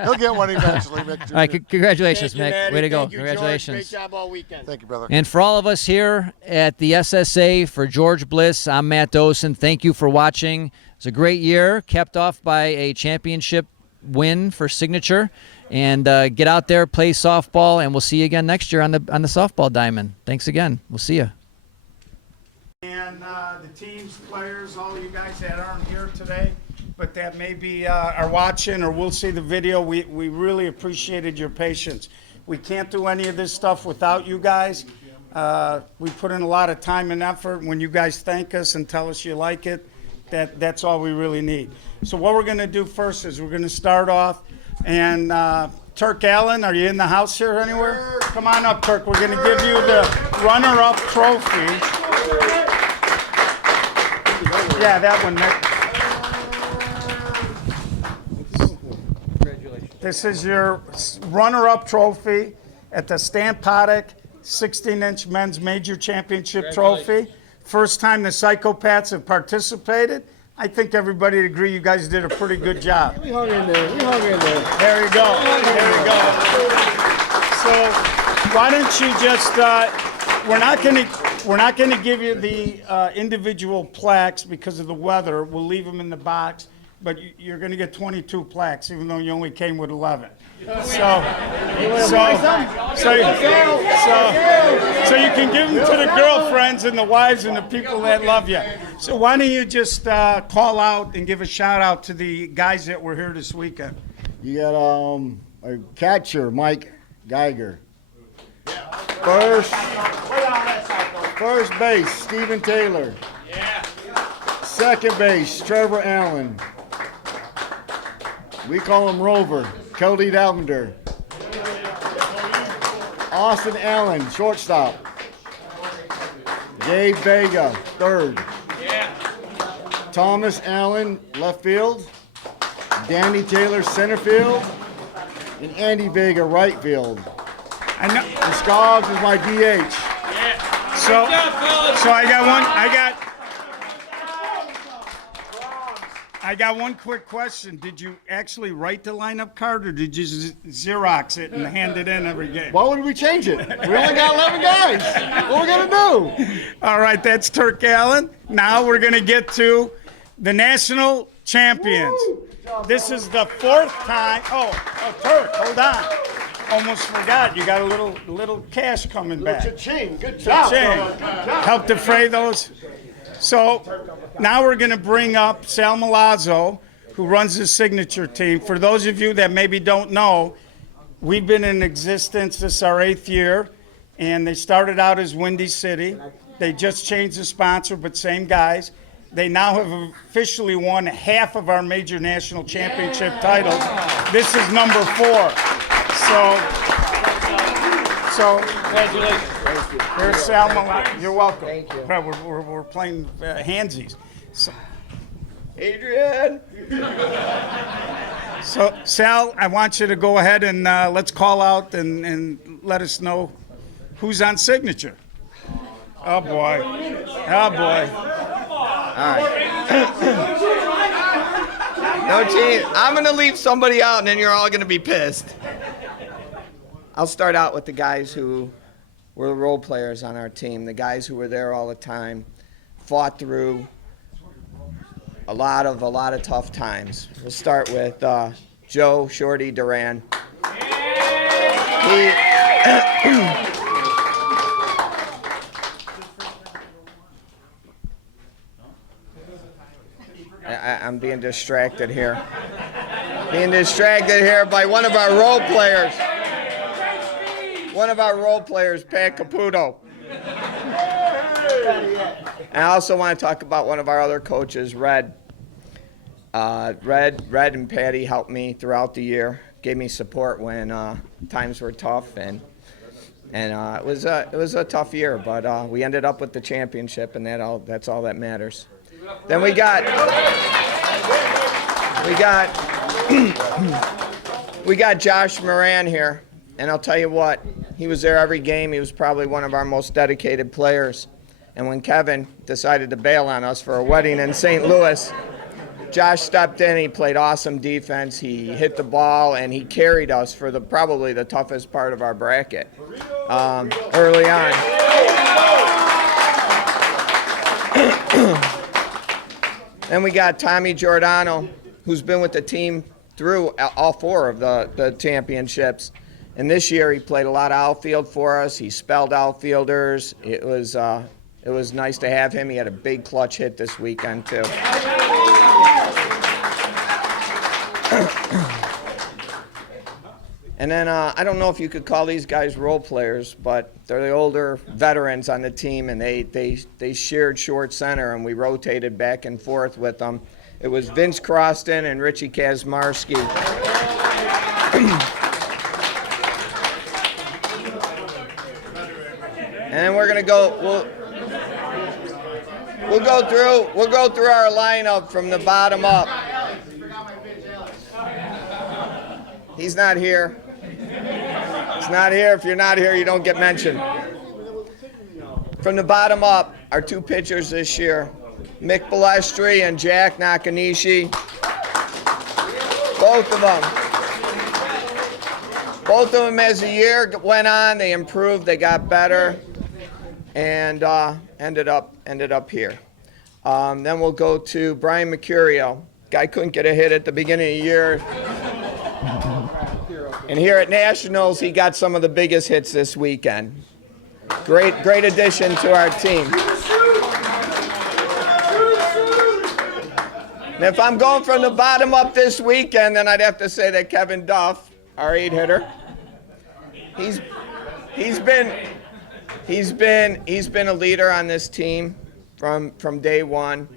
He'll get one eventually, Mick Jr. All right, congratulations, Thank you, Mick. Maddie. Way to go. Thank you, George. Congratulations. Great job all weekend. Thank you, brother. And for all of us here at the SSA, for George Bliss, I'm Matt Dosen. Thank you for watching. It's a great year, capped off by a championship win for Signature. And get out there, play softball, and we'll see you again next year on the softball diamond. Thanks again. We'll see you. And the teams, players, all you guys that aren't here today, but that maybe are watching or will see the video, we really appreciated your patience. We can't do any of this stuff without you guys. We put in a lot of time and effort. When you guys thank us and tell us you like it, that's all we really need. So what we're going to do first is we're going to start off, and Turk Allen, are you in the house here anywhere? Come on up, Turk. We're going to give you the runner-up trophy. Yeah, that one, Nick. Congratulations. This is your runner-up trophy at the Patek 16-inch men's major championship trophy. First time the Psychopaths have participated. I think everybody would agree you guys did a pretty good job. We hung in there. There you go. There you go. So why don't you just, we're not going to give you the individual plaques because of the weather. We'll leave them in the box, but you're going to get 22 plaques, even though you only came with 11. So you can give them to the girlfriends and the wives and the people that love you. So why don't you just call out and give a shout out to the guys that were here this weekend? You got a catcher, Mike Geiger. First base, Stephen Taylor. Second base, Trevor Allen. We call him Rover, Cody Davender. Austin Allen, shortstop. Gabe Vega, third. Thomas Allen, left field. Danny Taylor, center field. And Andy Vega, right field. And Scoggs is my DH. So I got one quick question. Did you actually write the lineup card, or did you Xerox it and hand it in every game? Why would we change it? We only got 11 guys. What are we going to do? All right, that's Turk Allen. Now we're going to get to the national champions. This is the fourth time. Oh, Turk, hold on. Almost forgot. You got a little cash coming back. Cha-ching. Good job. Help defray those. So now we're going to bring up Sal Milazzo, who runs the Signature team. For those of you that maybe don't know, we've been in existence. This is our 8th year, and they started out as Windy City. They just changed the sponsor, but same guys. They now have officially won half of our major national championship titles. This is number 4. So congratulations. Thank you. Here's Sal Milazzo. You're welcome. Thank you. We're playing handsies. So, Adrian. So Sal, I want you to go ahead and let's call out and let us know who's on Signature. Oh boy. Oh boy. All right. No team. I'm going to leave somebody out, and then you're all going to be pissed. I'll start out with the guys who were the role players on our team, the guys who were there all the time, fought through a lot of tough times. We'll start with Joe Shorty Duran. I'm being distracted here. Being distracted here by one of our role players. One of our role players, Pat Caputo. And I also want to talk about one of our other coaches, Red. Red and Patty helped me throughout the year, gave me support when times were tough, and it was a tough year, but we ended up with the championship, and that's all that matters. Then we got Josh Moran here, and I'll tell you what, he was there every game. He was probably one of our most dedicated players. And when Kevin decided to bail on us for a wedding in St. Louis, Josh stepped in. He played awesome defense. He hit the ball, and he carried us for probably the toughest part of our bracket early on. Then we got Tommy Giordano, who's been with the team through all 4 of the championships. And this year he played a lot of outfield for us. He spelled outfielders. It was nice to have him. He had a big clutch hit this weekend too. And then I don't know if you could call these guys role players, but they're the older veterans on the team, and they shared short center, and we rotated back and forth with them. It was Vince Croston and Richie Kazmarski. And then we're gonna go. We'll go through our lineup from the bottom up. He's not here. He's not here. If you're not here, you don't get mentioned. From the bottom up, our 2 pitchers this year, Mick Balestri and Jack Nakanishi. Both of them as the year went on, they improved, they got better, and ended up here. Then we'll go to Brian Mercurio. Guy couldn't get a hit at the beginning of the year. And here at Nationals, he got some of the biggest hits this weekend. Great addition to our team. And if I'm going from the bottom up this weekend, then I'd have to say that Kevin Duff, our 8-hitter, he's been a leader on this team from day one.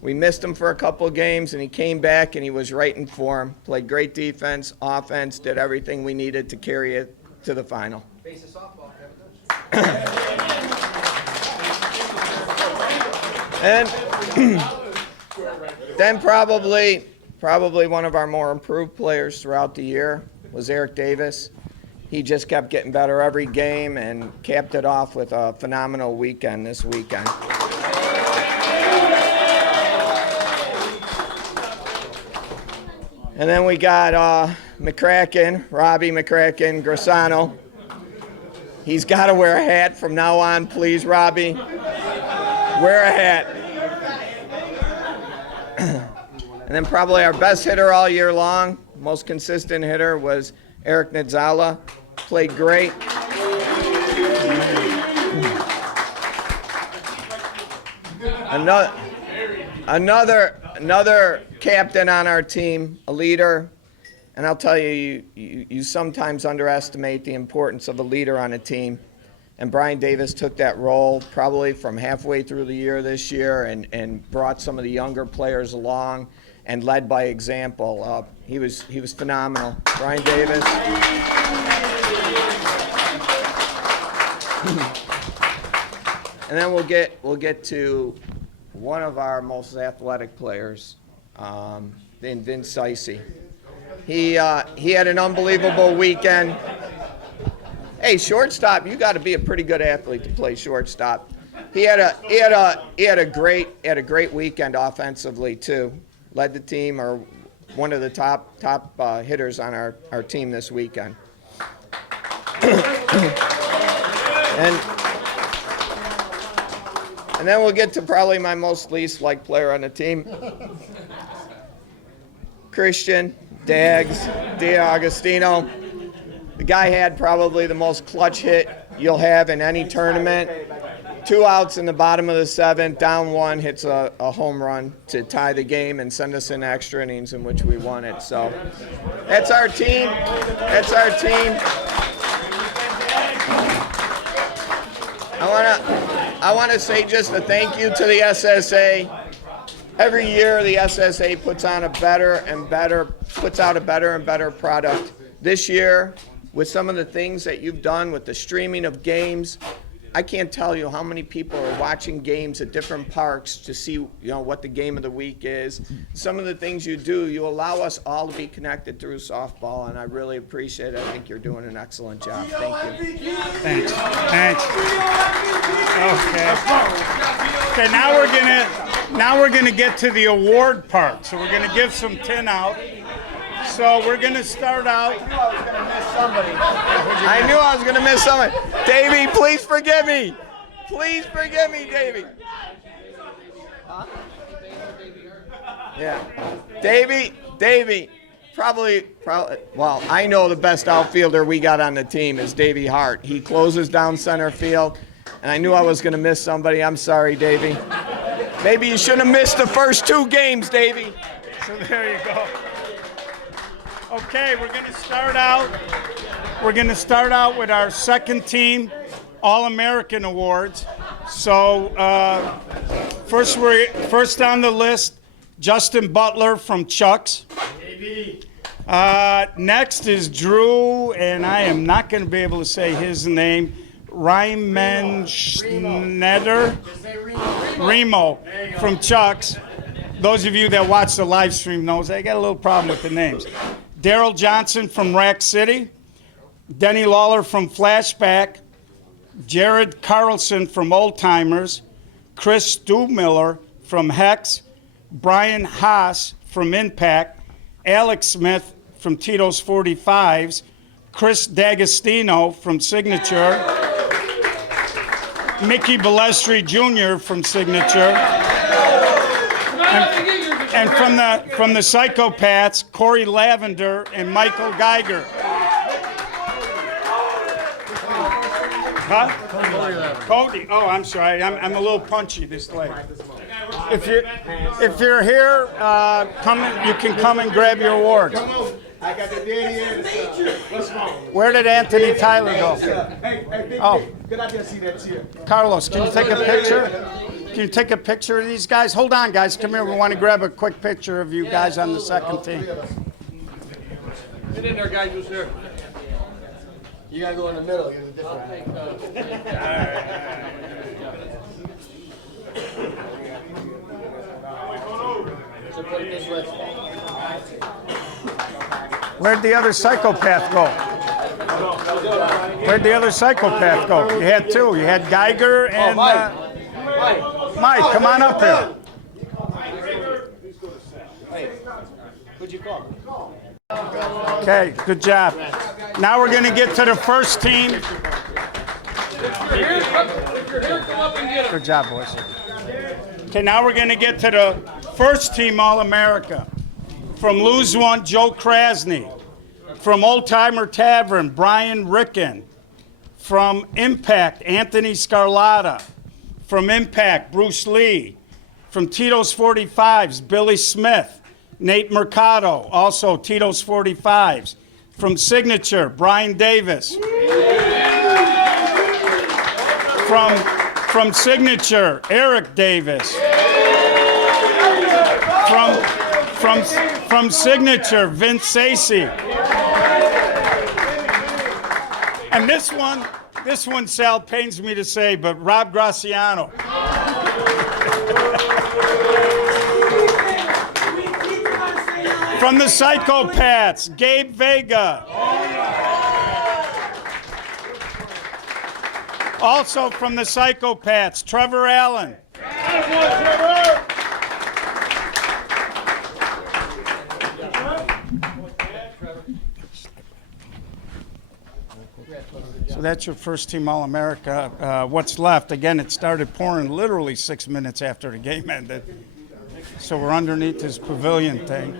We missed him for a couple of games, and he came back, and he was right in form. Played great defense, offense, did everything we needed to carry it to the final. And then probably one of our more improved players throughout the year was Eric Davis. He just kept getting better every game and capped it off with a phenomenal weekend this weekend. And then we got Robbie McCracken, Grassano. He's got to wear a hat from now on, please, Robbie. Wear a hat. And then probably our best hitter all year long, most consistent hitter, was Eric Nidzala. Played great. Another captain on our team, a leader. And I'll tell you, you sometimes underestimate the importance of a leader on a team. And Brian Davis took that role probably from halfway through the year this year and brought some of the younger players along and led by example. He was phenomenal. Brian Davis. And then we'll get to one of our most athletic players, in Vince Sicey. He had an unbelievable weekend. Hey, shortstop, you got to be a pretty good athlete to play shortstop. He had a great weekend offensively too. Led the team, or one of the top hitters on our team this weekend. And then we'll get to probably my most least liked player on the team, Christian D'Agostino. The guy had probably the most clutch hit you'll have in any tournament. 2 outs in the bottom of the 7th, down 1, hits a home run to tie the game and send us in extra innings in which we won it. So that's our team. I want to say just a thank you to the SSA. Every year the SSA puts out a better and better product. This year, with some of the things that you've done with the streaming of games, I can't tell you how many people are watching games at different parks to see, what the game of the week is. Some of the things you do, you allow us all to be connected through softball, and I really appreciate it. I think you're doing an excellent job. Thank you. Thanks. Okay, now we're gonna get to the award part. So we're gonna give some tin out. So we're gonna start out. I knew I was going to miss somebody. Davey, please forgive me. Please forgive me, Davey. Yeah. Davey, probably, well, I know the best outfielder we got on the team is Davey Hart. He closes down center field, and I knew I was going to miss somebody. I'm sorry, Davey. Maybe you shouldn't have missed the first 2 games, Davey. So there you go. Okay, we're going to start out with our second team All-American Awards. So first on the list, Justin Butler from Chuck's. Next is Drew, and I am not going to be able to say his name, Schneider Remo from Chuck's. Those of you that watch the live stream knows I got a little problem with the names. Daryl Johnson from Rack City, Denny Lawler from Flashback, Jared Carlson from Old Timers, Chris Stuhmiller from Hex, Brian Haas from Impact, Alex Smith from Tito's 45s, Chris D'Agostino from Signature, Mickey Balestri Jr. from Signature, and from the Psychopaths, Corey Lavender and Michael Geiger. Huh? Cody. Oh, I'm sorry. I'm a little punchy this late. If you're here, you can come and grab your awards. I got the daddy and Where did Anthony Tyler go? Oh, Good idea. See that here. Carlos, can you take a picture? Can you take a picture of these guys? Hold on, guys. Come here. We want to grab a quick picture of you guys on the second team. Get in there, guys. Who's there? You gotta go in the middle. You're different. So put it this way. Where'd the other psychopath go? Where'd the other psychopath go? You had 2. You had Geiger and Mike. Come on up here. Who'd you call? Okay, good job. Now we're going to get to the first team. Good job, boys. Okay, now we're going to get to the first team All-America. From Lose One, Joe Krasny. From Old Timer Tavern, Brian Ricken. From Impact, Anthony Scarlata. From Impact, Bruce Lee. From Tito's 45s, Billy Smith. Nate Mercado, also Tito's 45s. From Signature, Brian Davis. From Signature, Eric Davis. From Signature, Vince Sacy. And this one, Sal, pains me to say, but Rob Graciano. From the Psychopaths, Gabe Vega. Also from the Psychopaths, Trevor Allen. So that's your first team All-America. What's left? Again, it started pouring literally 6 minutes after the game ended. So we're underneath this pavilion thing.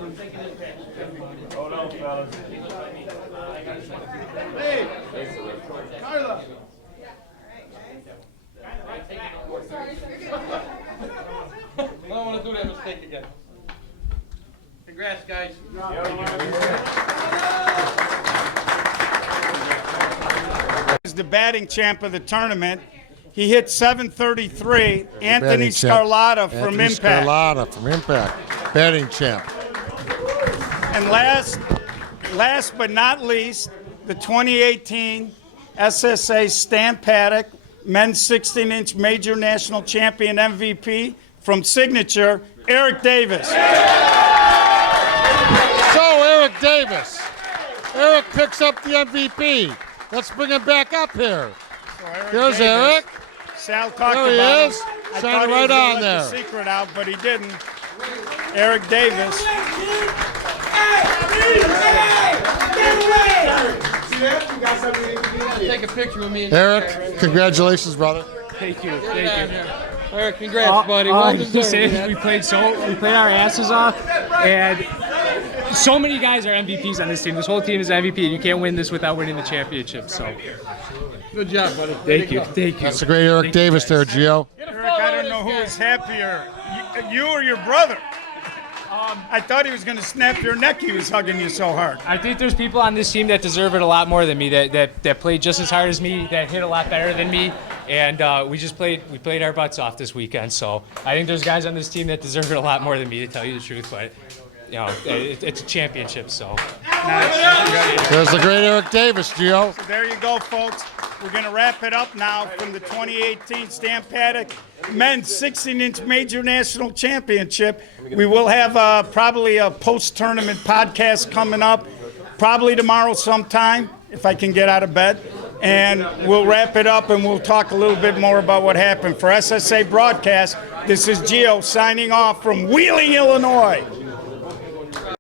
Hold on, fellas. Hey, Carla. I don't want to do that mistake again. Congrats, guys. Is the batting champ of the tournament. He hit .733. Anthony Scarlata from Impact. Scarlata from Impact, batting champ. And last but not least, the 2018 SSA Stan Patek men's 16-inch major national champion MVP from Signature, Eric Davis. So Eric Davis. Eric picks up the MVP. Let's bring him back up here. Here's Eric. Sal talked There he about is. him. I Shining thought he right was gonna on let there. the secret out, but he didn't. Eric Davis. Take a picture with me. Eric, congratulations, brother. Thank you. Thank you. Eric, congrats, buddy. Well deserved, man. We played our asses off, and so many guys are MVPs on this team. This whole team is MVP, and you can't win this without winning the championship. So, Good job, buddy. thank you. That's a great Eric Davis there, Gio. Eric, I don't know who is happier, you or your brother. I thought he was going to snap your neck. He was hugging you so hard. I think there's people on this team that deserve it a lot more than me, that played just as hard as me, that hit a lot better than me, and we played our butts off this weekend. So I think there's guys on this team that deserve it a lot more than me, to tell you the truth. But it's a championship, so. There's the great Eric Davis, Gio. So there you go, folks. We're going to wrap it up now from the 2018 Stan Patek Men's 16-inch Major National Championship. We will have probably a post-tournament podcast coming up, probably tomorrow sometime, if I can get out of bed. And we'll wrap it up, and we'll talk a little bit more about what happened. For SSA Broadcast, this is Gio signing off from Wheeling, Illinois.